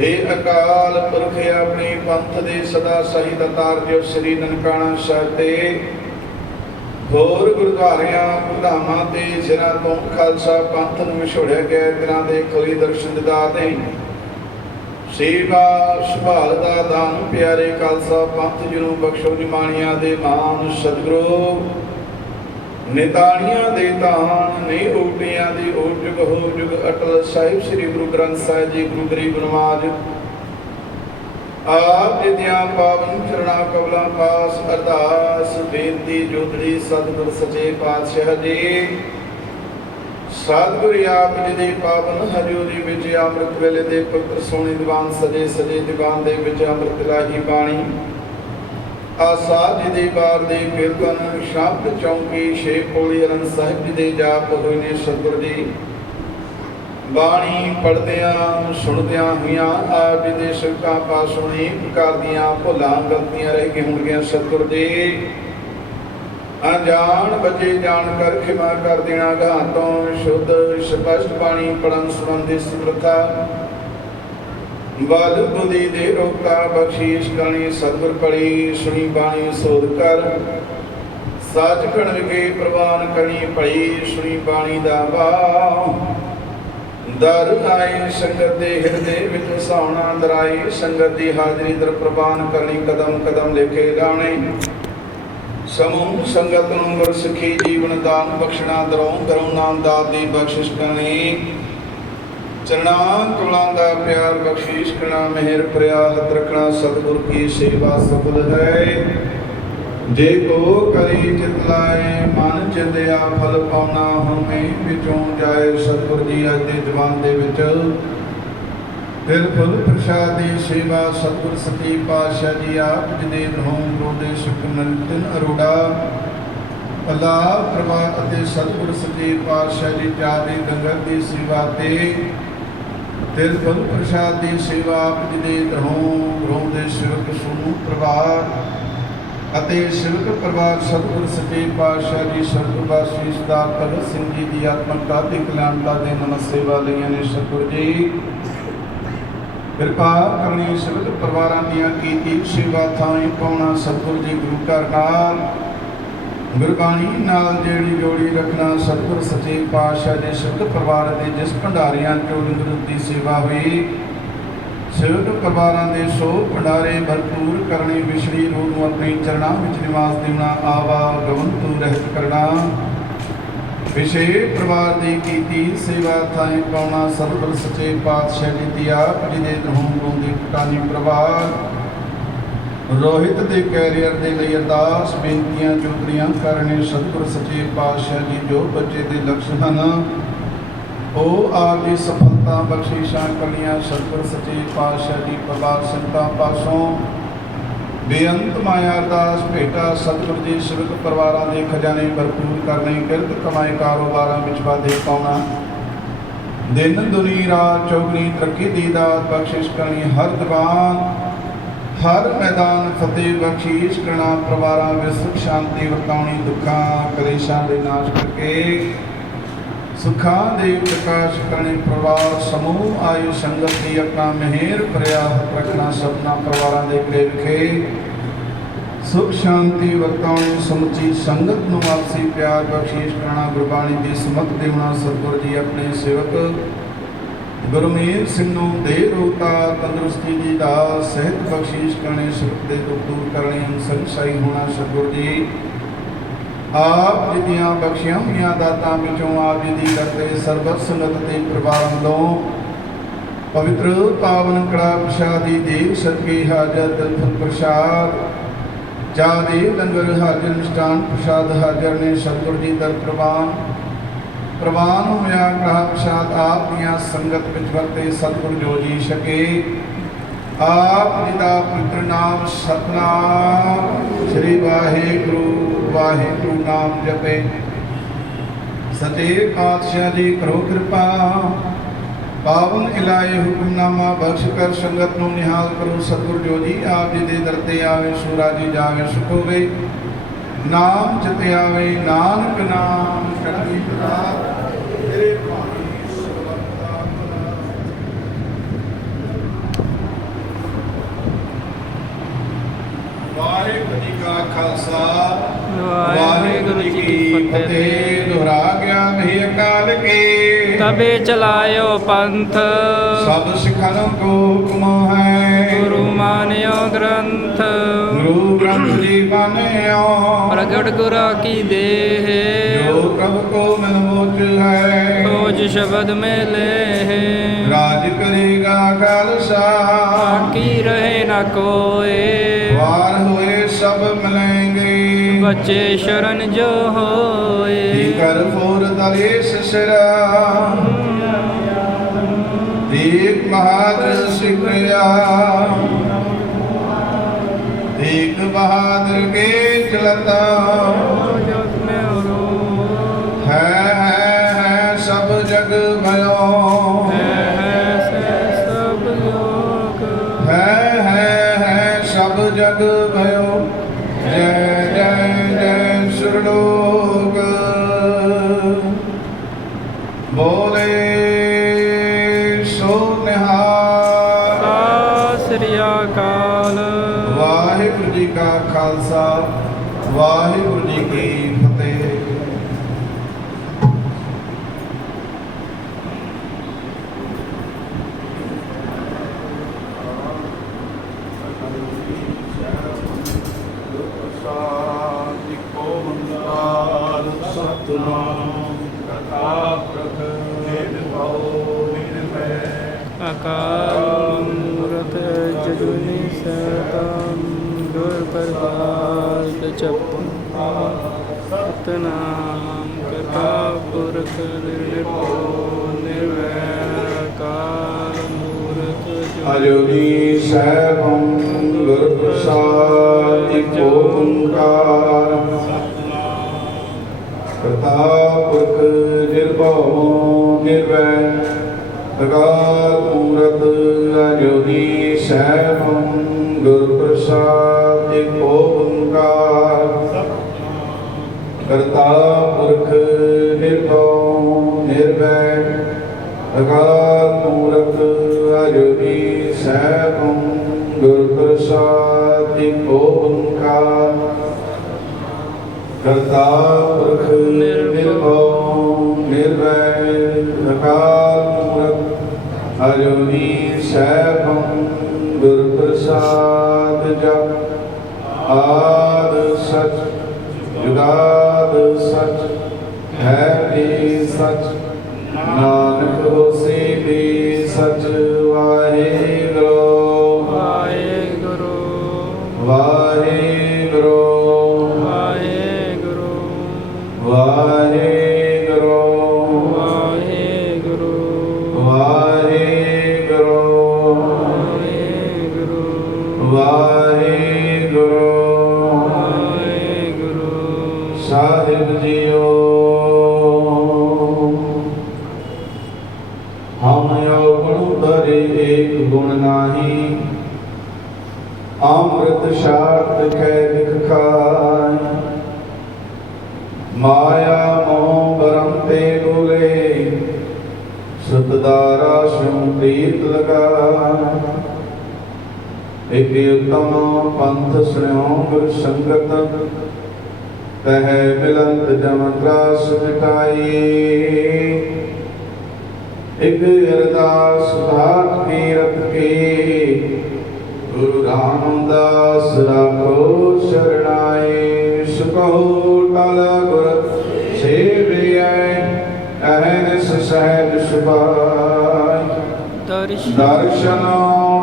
ਹੇ ਅਕਾਲ ਪੁਰਖ ਆਪਣੀ ਪੰਥ ਦੇ ਸਦਾ ਸਹੀ ਦਤਾਰ ਜੋ ਸ੍ਰੀ ਨਨਕਾਣਾ ਸਾਹਿਬ ਤੇ ਹੋਰ ਗੁਰਦੁਆਰਿਆਂ ਪ੍ਰਧਾਨਾਂ ਤੇ ਜਿਨ੍ਹਾਂ ਤੋਂ ਖਾਲਸਾ ਪੰਥ ਨੂੰ ਵਿਛੋੜਿਆ ਗਿਆ ਤਿਨਾਂ ਦੇ ਖੁੱਲੀ ਦਰਸ਼ਨ ਦਿਦਾਰ ਨੇ ਸੇਵਾ ਸੰਭਾਲ ਦਾ ਦਾਨ ਪਿਆਰੇ ਖਾਲਸਾ ਪੰਥ ਜੀ ਨੂੰ ਬਖਸ਼ੋ ਨਿਮਾਣੀਆਂ ਦੇ ਮਾਨ ਸਤਿਗੁਰੂ ਨਿਤਾਣੀਆਂ ਦੇ ਤਾਣ ਨਹੀਂ ਓਟਿਆਂ ਦੀ ਓਟ ਜੁਗ ਹੋ ਜੁਗ ਅਟਲ ਸਾਹਿਬ ਸ੍ਰੀ ਗੁਰੂ ਗ੍ਰੰਥ ਸਾਹਿਬ ਜੀ ਗੁਰੂ ਗਰੀਬ ਨਵਾਜ ਆਪ ਜੀ ਦੀਆਂ ਪਾਵਨ ਚਰਣਾ ਕਮਲਾਂ ਪਾਸ ਅਰਦਾਸ ਬੇਨਤੀ ਜੋਦੜੀ ਸਤਿਗੁਰ ਸੱਚੇ ਪਾਤਸ਼ਾਹ ਜੀ ਸਤਿਗੁਰੂ ਆਪ ਜੀ ਦੀ ਪਾਵਨ ਹਜ਼ੂਰੀ ਵਿੱਚ ਅੰਮ੍ਰਿਤ ਵੇਲੇ ਦੇ ਪਵਿੱਤਰ ਸੋਹਣੇ ਦੀਵਾਨ ਸਜੇ ਸਜੇ ਦੀਵਾਨ ਦੇ ਵਿੱਚ ਅੰਮ੍ਰਿਤ ਲਾਹੀ ਬਾਣੀ ਆਸਾਦ ਜੀ ਦੇ ਬਾਰ ਦੇ ਕੀਰਤਨ ਸ਼ਬਦ ਚੌਂਕੀ ਛੇ ਪੌੜੀ ਅਨੰਦ ਸਾਹਿਬ ਜੀ ਦੇ ਜਾਪ ਹੋਏ ਨੇ ਸਤਿਗੁਰ ਜੀ ਬਾਣੀ ਪੜ੍ਹਦਿਆਂ ਸੁਣਦਿਆਂ ਹੋਈਆਂ ਆਪ ਜੀ ਦੇ ਸਿਫਤਾਂ ਪਾਸੋਂ ਹੀ ਪ੍ਰਕਾਰ ਦੀਆਂ ਭੁੱਲਾਂ ਗਲਤੀਆਂ ਰਹਿ ਗਈਆਂ ਹੋਣਗੀਆਂ ਸਤਿਗੁਰ ਜੀ ਅਣਜਾਣ ਬੱਚੇ ਜਾਣ ਕਰ ਖਿਮਾ ਕਰ ਦੇਣਾ ਗਾਂ ਤੋਂ ਸ਼ੁੱਧ ਸਪਸ਼ਟ ਬਾਣੀ ਪੜਨ ਸੰਬੰਧੀ ਸਮਰੱਥਾ ਬਲ ਬੁੱਧੀ ਦੇ ਰੋਕਾ ਬਖਸ਼ੀਸ਼ ਕਰਨੀ ਸਤਿਗੁਰ ਪੜੀ ਸੁਣੀ ਬਾਣੀ ਸੋਧ ਕਰ ਸੱਚ ਖਣ ਵਿਖੇ ਪ੍ਰਵਾਨ ਕਰਨੀ ਪੜੀ ਸੁਣੀ ਬਾਣੀ ਦਾ ਭਾਵ ਦਰ ਆਏ ਸੰਗਤ ਦੇ ਹਿਰਦੇ ਵਿੱਚ ਸਹਾਉਣਾ ਦਰਾਈ ਸੰਗਤ ਦੀ ਹਾਜ਼ਰੀ ਦਰ ਪ੍ਰਵਾਨ ਕਰਨੀ ਕਦਮ ਕਦਮ ਲਿਖੇ ਜਾਣੇ ਸਮੂਹ ਸੰਗਤ ਨੂੰ ਗੁਰਸਿੱਖੀ ਜੀਵਨ ਦਾਨ ਬਖਸ਼ਣਾ ਦਰੋਂ ਦਰੋਂ ਨਾਮ ਦਾਤ ਦੀ ਬਖਸ਼ਿਸ਼ ਕਰਨੀ ਚਰਨਾਂ ਕਮਲਾਂ ਦਾ ਪਿਆਰ ਬਖਸ਼ੀਸ਼ ਕਰਨਾ ਮਿਹਰ ਪ੍ਰਿਆ ਹੱਥ ਰੱਖਣਾ ਸਤਿਗੁਰ ਕੀ ਸੇਵਾ ਸਫਲ ਹੈ ਜੇ ਕੋ ਕਰੀ ਚਿਤ ਲਾਏ ਮਨ ਚਿੰਦਿਆ ਫਲ ਪਾਉਣਾ ਹਉਮੈ ਵਿੱਚੋਂ ਜਾਏ ਸਤਿਗੁਰ ਜੀ ਅੱਜ ਦੇ ਜਵਾਨ ਦੇ ਵਿੱਚ ਫਿਰ ਫੁੱਲ ਪ੍ਰਸ਼ਾਦ ਦੀ ਸੇਵਾ ਸਤਿਗੁਰ ਸੱਚੇ ਪਾਤਸ਼ਾਹ ਜੀ ਆਪ ਜੀ ਦੇ ਧਰਮ ਰੋਦੇ ਸੁਖਮੰਤਨ ਅਰੋੜਾ ਅੱਲਾ ਪ੍ਰਭਾ ਅਤੇ ਸਤਿਗੁਰ ਸੱਚੇ ਪਾਤਸ਼ਾਹ ਜੀ ਚਾਰੇ ਲੰਗਰ ਦੀ ਸੇਵਾ ਤੇ ਤਿਲ ਫੁੱਲ ਪ੍ਰਸ਼ਾਦ ਦੀ ਸੇਵਾ ਆਪ ਜੀ ਦੇ ਧਰਮ ਰੋਦੇ ਸਿਵਕ ਸੋਨੂ ਪ੍ਰਭਾਰ ਅਤੇ ਸਿਵਕ ਪ੍ਰਭਾਰ ਸਤਿਗੁਰ ਸੱਚੇ ਪਾਤਸ਼ਾਹ ਜੀ ਸਰਬਵਾਸੀ ਸਰਦਾਰ ਭਗਤ ਸਿੰਘ ਜੀ ਦੀ ਆਤਮਕਤਾ ਦੀ ਕਲਿਆਣਤਾ ਦੇ ਨਮਸ ਸੇਵਾ ਲਈਆਂ ਨੇ ਸਤਿਗੁਰ ਜੀ ਕਿਰਪਾ ਕਰਨੀ ਸਿਵਕ ਪਰਿਵਾਰਾਂ ਦੀਆਂ ਕੀਤੀ ਸੇਵਾ ਥਾਂ ਪਾਉਣਾ ਸਤਿਗੁਰ ਜੀ ਗੁਰੂ ਘਰ ਨਾਲ ਗੁਰਬਾਣੀ ਨਾਲ ਜਿਹੜੀ ਜੋੜੀ ਰੱਖਣਾ ਸਤਿਗੁਰ ਸੱਚੇ ਪਾਤਸ਼ਾਹ ਦੇ ਸਿਵਕ ਪਰਿਵਾਰ ਦੇ ਜਿਸ ਭੰਡਾਰੀਆਂ ਚੋਂ ਲੰਗਰ ਦੀ ਸੇਵਾ ਹੋਈ ਸਿਵਕ ਪਰਿਵਾਰਾਂ ਦੇ ਸੋ ਭੰਡਾਰੇ ਭਰਪੂਰ ਕਰਨੀ ਵਿਸ਼ਰੀ ਰੂਪ ਨੂੰ ਆਪਣੇ ਚਰਨਾਂ ਵਿੱਚ ਨਿਵਾਸ ਦੇਣਾ ਆਵਾ ਗਵਨ ਤੋਂ ਰਹਿਤ ਕਰਨਾ ਪਿਛੇ ਪਰਿਵਾਰ ਦੀ ਕੀਤੀ ਸੇਵਾ ਥਾਈ ਪਾਉਣਾ ਸਤਿਗੁਰ ਸੱਚੇ ਪਾਤਸ਼ਾਹ ਜੀ ਦੀ ਆਪ ਜੀ ਦੇ ਧਰਮ ਦੀ ਕਟਾਨੀ ਪਰਿਵਾਰ ਰੋਹਿਤ ਦੇ ਕੈਰੀਅਰ ਦੇ ਲਈ ਅਰਦਾਸ ਬੇਨਤੀਆਂ ਚੁਗਲੀਆਂ ਕਰਨੇ ਸਤਿਗੁਰ ਸੱਚੇ ਪਾਤਸ਼ਾਹ ਜੀ ਜੋ ਬੱਚੇ ਦੇ ਲਕਸ਼ ਹਨ ਉਹ ਆਪ ਦੀ ਸਫਲਤਾ ਬਖਸ਼ਿਸ਼ਾਂ ਕਰਨੀਆਂ ਸਤਿਗੁਰ ਸੱਚੇ ਪਾਤਸ਼ਾਹ ਜੀ ਪਰਿਵਾਰ ਸੰਤਾਂ ਪਾਸੋਂ ਬੇਅੰਤ ਮਾਇਆ ਅਰਦਾਸ ਭੇਟਾ ਸਤਿਗੁਰ ਜੀ ਸਿਵਕ ਪਰਿਵਾਰਾਂ ਦੇ ਖਜ਼ਾਨੇ ਭਰਪੂਰ ਕਰਨੇ ਕਿਰਤ ਕਮਾਈ ਕਾਰੋਬਾਰਾਂ ਵਿੱਚ ਵਾਧੇ ਪਾਉਣਾ ਦਿਨ ਦੁਨੀ ਰਾਤ ਚੌਗਣੀ ਤਰੱਕੀ ਦੀ ਦਾਤ ਬਖਸ਼ਿਸ਼ ਕਰਨੀ ਹਰ ਦੁਕਾਨ ਹਰ ਮੈਦਾਨ ਫਤਿਹ ਬਖਸ਼ੀਸ਼ ਕਰਨਾ ਪਰਿਵਾਰਾਂ ਵਿੱਚ ਸੁਖ ਸ਼ਾਂਤੀ ਵਰਤਾਉਣੀ ਦੁੱਖਾਂ ਕਲੇਸ਼ਾਂ ਦੇ ਨਾਸ਼ ਕਰਕੇ ਸੁੱਖਾਂ ਦੇ ਪ੍ਰਕਾਸ਼ ਕਰਨੇ ਪਰਿਵਾਰ ਸਮੂਹ ਆਯੂ ਸੰਗਤ ਦੀ ਆਪਣਾ ਮਿਹਰ ਭਰਿਆ ਹੱਥ ਰੱਖਣਾ ਸਭਨਾ ਪਰਿਵਾਰਾਂ ਦੇ ਘਰੇ ਵਿਖੇ ਸੁਖ ਸ਼ਾਂਤੀ ਵਰਤਾਉਣੀ ਸਮੁੱਚੀ ਸੰਗਤ ਨੂੰ ਆਪਸੀ ਪਿਆਰ ਬਖਸ਼ੀਸ਼ ਕਰਨਾ ਗੁਰਬਾਣੀ ਦੀ ਸਮਤ ਦੇਵਣਾ ਸਤਿਗੁਰ ਜੀ ਆਪਣੇ ਸੇਵਕ ਗੁਰਮੇਲ ਸਿੰਘ ਨੂੰ ਦੇ ਰੋਤਾ ਤੰਦਰੁਸਤੀ ਦੀ ਦਾਤ ਸਿਹਤ ਬਖਸ਼ੀਸ਼ ਕਰਨੇ ਸੁਖ ਦੇ ਦੁੱਖ ਦੂਰ ਕਰਨੇ ਸੰਸਾਈ ਹੋਣਾ ਸਤਿਗੁਰ ਜੀ ਆਪ ਜੀ ਦੀਆਂ ਬਖਸ਼ੀਆਂ ਹੋਈਆਂ ਦਾਤਾਂ ਵਿੱਚੋਂ ਆਪ ਜੀ ਦੀ ਕਰਦੇ ਸਰਬਤ ਸੰਗਤ ਦੇ ਪਰਿਵਾਰ ਵੱਲੋਂ ਪਵਿੱਤਰ ਪਾਵਨ ਕੜਾ ਪ੍ਰਸ਼ਾਦੀ ਦੇਵ ਸਦਕੇ ਹਾਜ਼ਰ ਦਿਲਫਲ ਪ੍ਰਸ਼ਾਦ ਚਾਹ ਦੇ ਲੰਗਰ ਹਾਜ਼ਰ ਮਿਸ਼ਟਾਨ ਪ੍ਰਸ਼ਾਦ ਹਾਜ਼ਰ ਨੇ ਸਤਿਗੁਰ ਜੀ ਦਰ ਪ੍ਰਵਾਨ ਹੋਇਆ ਕੜਾ ਪ੍ਰਸ਼ਾਦ ਆਪ ਦੀਆਂ ਸੰਗਤ ਵਿੱਚ ਵਰਤੇ ਸਤਿਗੁਰ ਜੋ ਜੀ ਛਕੇ ਆਪ ਜੀ ਦਾ ਪਵਿੱਤਰ ਨਾਮ ਸਤਿਨਾਮ ਸ੍ਰੀ ਵਾਹਿਗੁਰੂ ਵਾਹਿਗੁਰੂ ਨਾਮ ਜਪੇ ਸੱਚੇ ਪਾਤਸ਼ਾਹ ਜੀ ਕਰੋ ਕਿਰਪਾ ਪਾਵਨ ਇਲਾਹੀ ਹੁਕਮਨਾਮਾ ਬਖਸ਼ ਕਰ ਸੰਗਤ ਨੂੰ ਨਿਹਾਲ ਕਰੋ ਸਤਿਗੁਰ ਜੋ ਜੀ ਆਪ ਜੀ ਦੇ ਦਰ ਤੇ ਆਵੇ ਸੂਰਾ ਜੀ ਜਾਵੇ ਸੁਖ ਹੋਵੇ ਨਾਮ ਚਿਤੇ ਆਵੇ ਨਾਨਕ ਨਾਮ ਚੜ੍ਹਦੀ ਕਲਾ ਤੇਰੇ ਭਾਣੇ ਸਰਬੱਤਾ ਭਲਾ। ਵਾਹਿਗੁਰੂ ਜੀ ਕਾ ਖਾਲਸਾ ਵਾਹਿਗੁਰੂ ਜੀ ਕੀ ਫਤਿਹ। ਦੁਹਰਾ ਗਿਆ ਨਹੀਂ ਅਕਾਲ ਕੇ ਤਬੇ ਚਲਾਇਓ ਪੰਥ ਸਭ ਸਿੱਖਾਂ ਕੋ ਹੁਕਮ ਹੈ ਗੁਰੂ ਮਾਨਿਓ ਗ੍ਰੰਥ ਗੁਰੂ ਗ੍ਰੰਥ ਜੀ ਮਾਨਿਓ ਪ੍ਰਗਟ ਗੁਰਾ ਕੀ ਦੇਹ ਜੋ ਪ੍ਰਭ ਕੋ ਮਨ ਮੋਚ ਹੈ ਖੋਜ ਸ਼ਬਦ ਮੇ ਲੈ ਰਾਜ ਕਰੇਗਾ ਖਾਲਸਾ ਬਾਕੀ ਰਹੇ ਨਾ ਕੋਏ ਵਾਰ ਹੋਏ ਸਭ ਮਿਲेंगे ਬੱਚੇ ਸ਼ਰਨ ਜੋ ਹੋਏ ਕਰ ਫੋਰ ਦਰੇਸ ਸਿਰਾ ਇੱਕ ਬਹਾਦਰ ਸਿਕਰਿਆ ਇੱਕ ਬਹਾਦਰ ਕੇ ਚਲਤਾ ਹੈ ਸਭ ਜਗ भयो है सब जग भयो जय जय जय सुरलोक बोले सो निहाल स੍ਰੀ ਅਕਾਲ। वाहिगुरु जी का खालसा वाहिगुरु जी की फतेह। ਅਕਾਲ ਮੂਰਤ ਜਜੂਨੀ ਸੈਤਮ ਗੁਰ ਪ੍ਰਸਾਦ ਜਪੁ ਸਤਨਾਮ ਕਰਤਾ ਪੁਰਖ ਨਿਰਭਉ ਨਿਰਵੈਰ ਅਕਾਲ ਮੂਰਤ ਅਜੂਨੀ ਸੈਭੰ ਗੁਰ ਪ੍ਰਸਾਦ ਏਕੋ ਓੰਕਾਰ ਕਰਤਾ ਪੁਰਖ ਨਿਰਭਉ ਨਿਰਵੈਰ ਅਕਾਲ ਮੂਰਤ ਅਜੂਨੀ ਸੈਭੰ ਗੁਰ ਪ੍ਰਸਾਦ ਏਕੋ ਓੰਕਾਰ ਕਰਤਾ ਪੁਰਖ ਨਿਰਭਉ ਨਿਰਵੈਰ ਅਕਾਲ ਮੂਰਤ ਅਜੂਨੀ ਸੈਭੰ ਗੁਰ ਪ੍ਰਸਾਦ ਏਕੋ ਓੰਕਾਰ ਕਰਤਾ ਪੁਰਖ ਨਿਰਭਉ ਨਿਰਵੈਰ ਅਕਾਲ ਮੂਰਤ ਅਜੂਨੀ ਸੈਭੰ ਗੁਰ ਪ੍ਰਸਾਦ ਜਪ ਆਦਿ ਸਚ ਜੁਗਾਦ ਸਚ ਹੈ भी सच नानक होसी भी सच वाहेगुरु ਵਾਹਿਗੁਰੂ वाहेगुरु ਵਾਹਿਗੁਰੂ वाहेगुरु ਵਾਹਿਗੁਰੂ वाहेगुरु ਵਾਹਿਗੁਰੂ वाहेगुरु ਵਾਹਿਗੁਰੂ साहिब जियो हम गुण धरे एक गुण नाही अमृत शास्त्र कै लिख खाय माया मोह भरम ते डोले सतदारा स्यों प्रीत लगाय एक उत्तम पंथ सुनो गुर संगत तह मिलंत जम त्रास मिटाई एक अरदास घाट कीरत के गुरु रामदास राखो शरणाए सुकहो टल गुर सेविय अहनिस सहज सुभाय दर्शन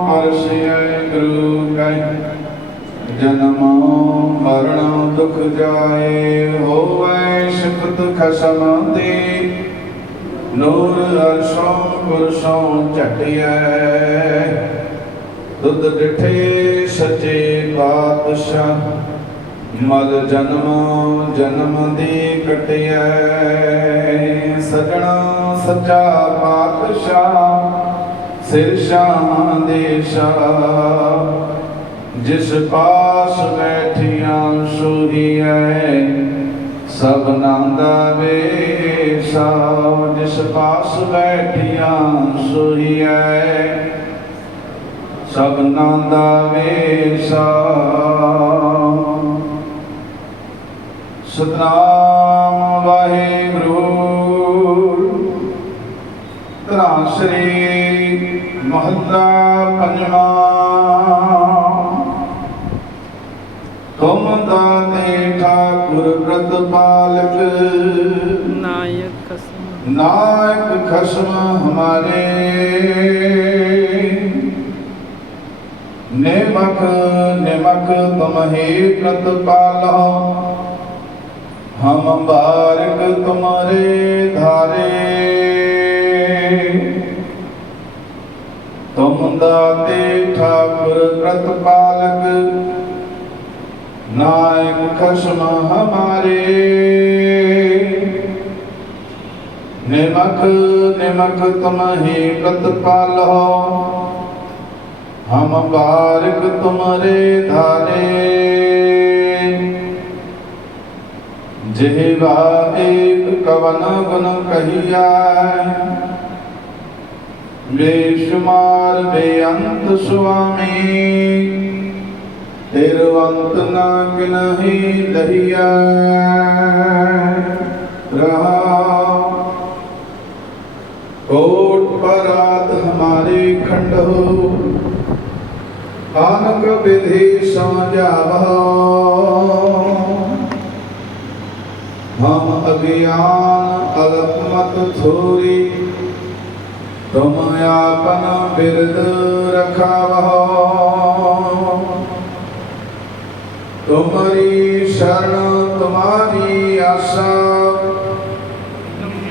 परसिय गुरु कै जन्म मरण दुख जाए होवै सिफत खसम दे नूर अर्शों पुरुषों चटिया दुध डिठे सचे पातशाह मल जन्म जन्म दी कटिया सजना सचा पातशाह सिर शाह देशा जिस पास बैठिया सोही है सब नांदा वेसा जिस पास बैठिया सोही है सब नांदा वेसा सतनाम वाहेगुरु धरा श्री महला पंजवा तुम दाते ठाकुर व्रतपालक नायक खसम हमारे नेमक निमक तुम ही व्रतपालो हम बारिक तुम्हारे धारे तुम दाते ठाकुर व्रतपालक नायक खसम हमारे निमक निमक तुम ही व्रतपालो हम बारिक तुम्हारे धारे जिह्वा एक कवन गुण कहिया बेशुमार बेअंत स्वामी तिरुवंत न गिनहि लहिया रहा कोट परात हमारे खंड हो आनक विधि समझावो हम अज्ञान अल्पमत थोरी तुम आपन बिरद रखावो तुम्हारी शरण तुम्हारी आशा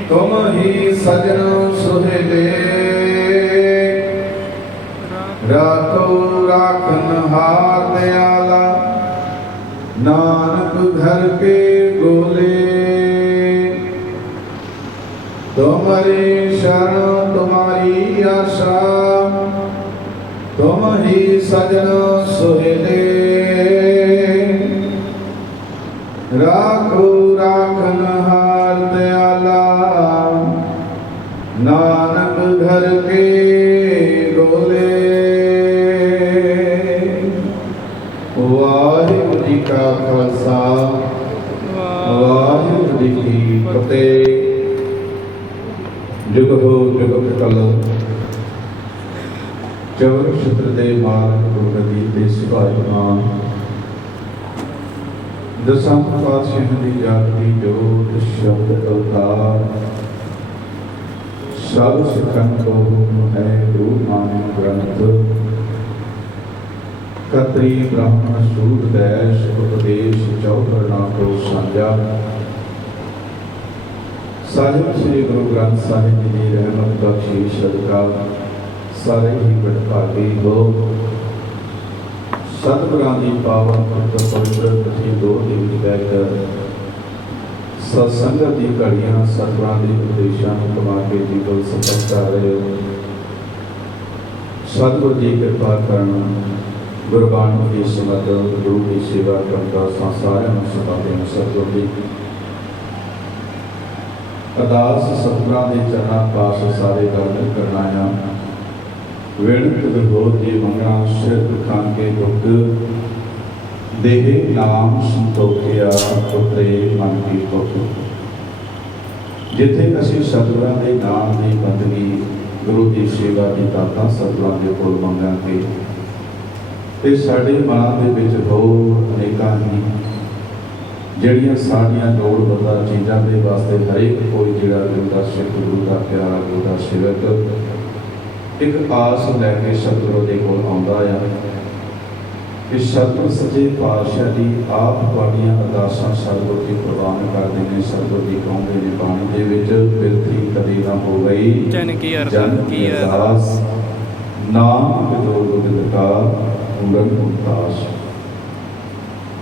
तुम ही सजन सुहेले राखो राखन हार दयाला नानक घर के गोले तुम्हारी शरण तुम्हारी आशा तुम ही सजन सुहेले राखो राखन हार दयाला नानक घर के गोले। वाहिगुरु जी का खालसा वाहिगुरु जी की फतेह। जुग हो जुग कल चौर क्षेत्र दे मार्ग गुरगदी दे सिपाही मान ਦਸਾਂ ਪਾਤਸ਼ਾਹਾਂ ਦੀ ਜਾਤੀ ਜੋਤ ਸ਼ਬਦ ਅਵਤਾਰ ਸਭ ਸਿੱਖਾਂ ਕੋ ਹੈ ਗੁਰੂ ਨਾਨਕ ਗ੍ਰੰਥ ਕਤਰੀ ਬ੍ਰਾਹਮਣ ਸੂਦ ਦੈਸ਼ ਉਪਦੇਸ਼ ਚੌਧਰਨਾ ਕੋ ਸਾਂਝਾ ਸਾਹਿਬ ਸ੍ਰੀ ਗੁਰੂ ਗ੍ਰੰਥ ਸਾਹਿਬ ਜੀ ਦੀ ਰਹਿਮਤ ਬਖਸ਼ਿਸ਼ ਸਦਕਾ ਸਾਰੇ ਹੀ ਬੜਭਾਗੀ ਹੋ। ਸਤਿਗੁਰਾਂ ਦੀ ਪਾਵਨ ਪਵਿੱਤਰ ਕਥੀ ਦੋ ਦੇ ਵਿੱਚ ਬਹਿ ਕਰ ਸਤਸੰਗਤ ਦੀ ਘੜੀਆਂ ਸਤਿਗੁਰਾਂ ਦੇ ਉਪਦੇਸ਼ਾਂ ਨੂੰ ਕਮਾ ਕੇ ਜੀਵਨ ਸਫਲ ਕਰ ਰਹੇ ਹੋ। ਸਤਿਗੁਰ ਜੀ ਕਿਰਪਾ ਕਰਨ ਗੁਰਬਾਣੀ ਦੀ ਸਮਤ ਗੁਰੂ ਦੀ ਸੇਵਾ ਕਰਨ ਦਾ ਸਾਰਿਆਂ ਨੂੰ ਸਤਾਉਂਦੇ ਹਨ। ਸਤਿਗੁਰ ਜੀ ਅਰਦਾਸ ਸਤਿਗੁਰਾਂ ਦੇ ਚਰਨਾਂ ਪਾਸ ਸਾਰੇ ਦਰਸ਼ਨ ਕਰਨਾ ਆ ਵਿਣਤ ਵਿਭੋਧ ਦੀ ਮੰਗਣਾ ਸਿਰ ਦੁਖਾਂ ਕੇ ਦੁੱਖ ਦੇਹ ਨਾਮ ਸੰਤੋਖਿਆ ਉਤਰੇ ਮਨ ਕੀ ਭੁੱਖ। ਜਿੱਥੇ ਅਸੀਂ ਸਤਿਗੁਰਾਂ ਦੇ ਨਾਮ ਦੀ ਬੰਦਗੀ ਗੁਰੂ ਦੀ ਸੇਵਾ ਦੀ ਦਾਤਾਂ ਸਤਿਗੁਰਾਂ ਦੇ ਕੋਲ ਮੰਗਾਂਗੇ ਤੇ ਸਾਡੇ ਮਨਾਂ ਦੇ ਵਿੱਚ ਹੋਰ ਅਨੇਕਾਂ ਹੀ ਜਿਹੜੀਆਂ ਸਾਡੀਆਂ ਲੋੜਵੰਦਾਂ ਚੀਜ਼ਾਂ ਦੇ ਵਾਸਤੇ ਹਰੇਕ ਕੋਈ ਜਿਹੜਾ ਗੁਰੂ ਦਾ ਸਿੱਖ ਗੁਰੂ ਦਾ ਪਿਆਰਾ ਗੁਰੂ ਦਾ ਸੇਵਕ ਇੱਕ ਆਸ ਲੈ ਕੇ ਸਤਿਗੁਰੂ ਦੇ ਕੋਲ ਆਉਂਦਾ ਆ ਕਿ ਸਤਿਗੁਰ ਸੱਚੇ ਪਾਤਸ਼ਾਹ ਜੀ ਆਪ ਤੁਹਾਡੀਆਂ ਅਰਦਾਸਾਂ ਸਤਿਗੁਰ ਜੀ ਪ੍ਰਵਾਨ ਕਰਦੇ ਨੇ। ਸਤਿਗੁਰ ਜੀ ਕਹਿੰਦੇ ਨੇ ਬਾਣੀ ਦੇ ਵਿੱਚ ਬਿਰਥੀ ਕਦੇ ਨਾ ਹੋ ਗਈ ਜਨ ਕੀ ਅਰਦਾਸ ਨਾਮ ਬਿਦੋ ਗੁਰਦਿ ਕਾ ਪੂਰਨ ਮੁਕਤਾਸ।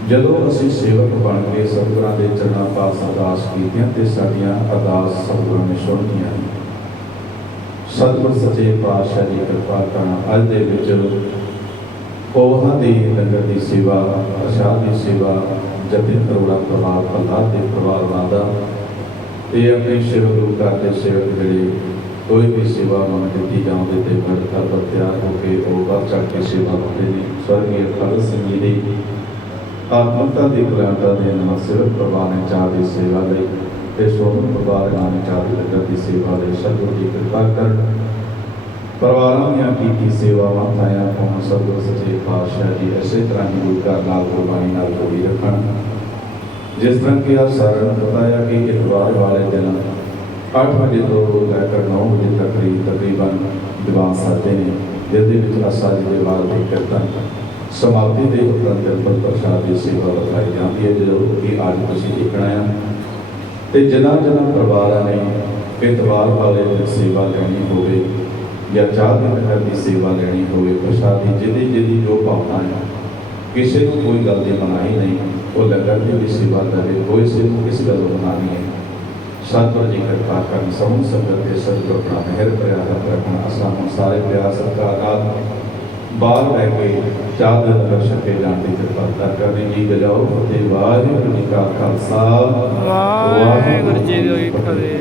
ਜਦੋਂ ਅਸੀਂ ਸੇਵਕ ਬਣ ਕੇ ਸਤਿਗੁਰਾਂ ਦੇ ਚਰਨਾਂ ਪਾਸ ਅਰਦਾਸ ਕੀਤੀਆਂ ਤੇ ਸਾਡੀਆਂ ਅਰਦਾਸ ਸਤਿਗੁਰਾਂ ਨੇ ਸੁਣੀਆਂ। ਸਤਿਗੁਰ ਸੱਚੇ ਪਾਤਸ਼ਾਹ ਜੀ ਕਿਰਪਾ ਕਰਨ ਅੱਜ ਦੇ ਵਿੱਚ ਪੋਹਾਂ ਦੀ ਲੰਗਰ ਦੀ ਸੇਵਾ ਪ੍ਰਸ਼ਾਦ ਦੀ ਸੇਵਾ ਜਤਿਨ ਕਰੋੜਾ ਪਰਿਵਾਰ ਪ੍ਰਹਲਾਦ ਦੇ ਪਰਿਵਾਰ ਦਾ ਤੇ ਆਪਣੇ ਸੇਵਕ ਗੁਰੂ ਘਰ ਦੇ ਸੇਵਕ ਜਿਹੜੇ ਕੋਈ ਵੀ ਸੇਵਾ ਮੰਨ ਦਿੱਤੀ ਜਾਂਦੇ ਤੇ ਬਰਕਤ ਤਿਆਰ ਹੋ ਕੇ ਉਹ ਵੱਧ ਚੜ੍ਹ ਕੇ ਸੇਵਾ ਕਰਦੇ ਨੇ। ਸਵਰਗੀ ਭਗਤ ਸਿੰਘ ਜੀ ਦੀ ਆਤਮਕਤਾ ਦੀ ਬੁਲੰਦਾਂ ਦੇ ਨਾਲ ਸੇਵਕ ਪਰਿਵਾਰ ਨੇ ਚਾਹ ਦੀ ਸੇਵਾ ਲਈ ਤੇ ਸੋਹਣ ਪਰਿਵਾਰ ਨੇ ਚਾਹ ਦੀ ਲੰਗਰ ਦੀ ਸੇਵਾ ਲਈ ਸਤਿਗੁਰ ਜੀ ਕਿਰਪਾ ਕਰਨ ਪਰਿਵਾਰਾਂ ਦੀਆਂ ਕੀਤੀ ਸੇਵਾਵਾਂ ਥਾਇਆ ਪਹੁੰਚ ਸਤਿਗੁਰ ਸੱਚੇ ਪਾਤਸ਼ਾਹ ਜੀ ਇਸੇ ਤਰ੍ਹਾਂ ਹੀ ਗੁਰੂ ਘਰ ਨਾਲ ਗੁਰਬਾਣੀ ਨਾਲ ਜੋੜੀ ਰੱਖਣ। ਜਿਸ ਤਰ੍ਹਾਂ ਕਿ ਆਪ ਸਾਰਿਆਂ ਨੂੰ ਪਤਾ ਹੈ ਕਿ ਇਤਵਾਰ ਵਾਲੇ ਦਿਨ 8 ਵਜੇ ਤੋਂ ਲੈ ਕੇ 9 ਵਜੇ ਤੱਕ ਤਕਰੀਬਨ ਦੀਵਾਨ ਸਾਜਦੇ ਨੇ ਜਿਹਦੇ ਵਿੱਚ ਆਸਾ ਜੀ ਦੇ ਬਾਅਦ ਦੇ ਕੀਰਤਨ ਸਮਾਪਤੀ ਦੇ ਉਪਰੰਤ ਅੰਤਰ ਪ੍ਰਸ਼ਾਦ ਦੀ ਸੇਵਾ ਬਤਾਈ ਜਾਂਦੀ ਹੈ ਜਦੋਂ ਕਿ ਅੱਜ ਤੁਸੀਂ ਦੇਖਣਾ ਹੈ ਤੇ ਜਿਨ੍ਹਾਂ ਪਰਿਵਾਰਾਂ ਨੇ ਇਤਵਾਰ ਵਾਲੇ ਦਿਨ ਸੇਵਾ ਲੈਣੀ ਹੋਵੇ ਜਾਂ ਚਾਹ ਦੇ ਲੰਗਰ ਦੀ ਸੇਵਾ ਲੈਣੀ ਹੋਵੇ ਪ੍ਰਸ਼ਾਦ ਦੀ ਜਿਹਦੀ ਜੋ ਭਾਵਨਾ ਹੈ ਕਿਸੇ ਨੂੰ ਕੋਈ ਗੱਲ ਦੀ ਮਨਾਹੀ ਨਹੀਂ ਉਹ ਲੰਗਰ ਦੀ ਵੀ ਸੇਵਾ ਕਰੇ ਕੋਈ ਸੇ ਕਿਸ ਗੱਲ ਨੂੰ ਮਨਾਹੀ ਹੈ। ਸਤਿਗੁਰ ਜੀ ਕਿਰਪਾ ਕਰਨ ਸਮੂਹ ਸੰਗਤ ਦੇ ਸਤਿਗੁਰ ਆਪਣਾ ਮਿਹਰ ਭਰਿਆ ਹੱਥ ਰੱਖਣ। ਅਸਾਂ ਹੁਣ ਸਾਰੇ ਪਿਆਰ ਸਤਿਕਾਰ ਨਾਲ ਬਾਹਰ ਬਹਿ ਕੇ ਚਾਹ ਦੇ ਲੰਗਰ ਛਕੇ ਜਾਣ ਦੀ ਕਿਰਪਾਲਤਾ ਕਰਨੀ ਜੀ। ਗਜਾਓ ਫਤਿਹ। ਵਾਹਿਗੁਰੂ ਜੀ ਕਾ ਖਾਲਸਾ ਵਾਹਿਗੁਰੂ ਜੀ ਕੀ ਫਤਿਹ।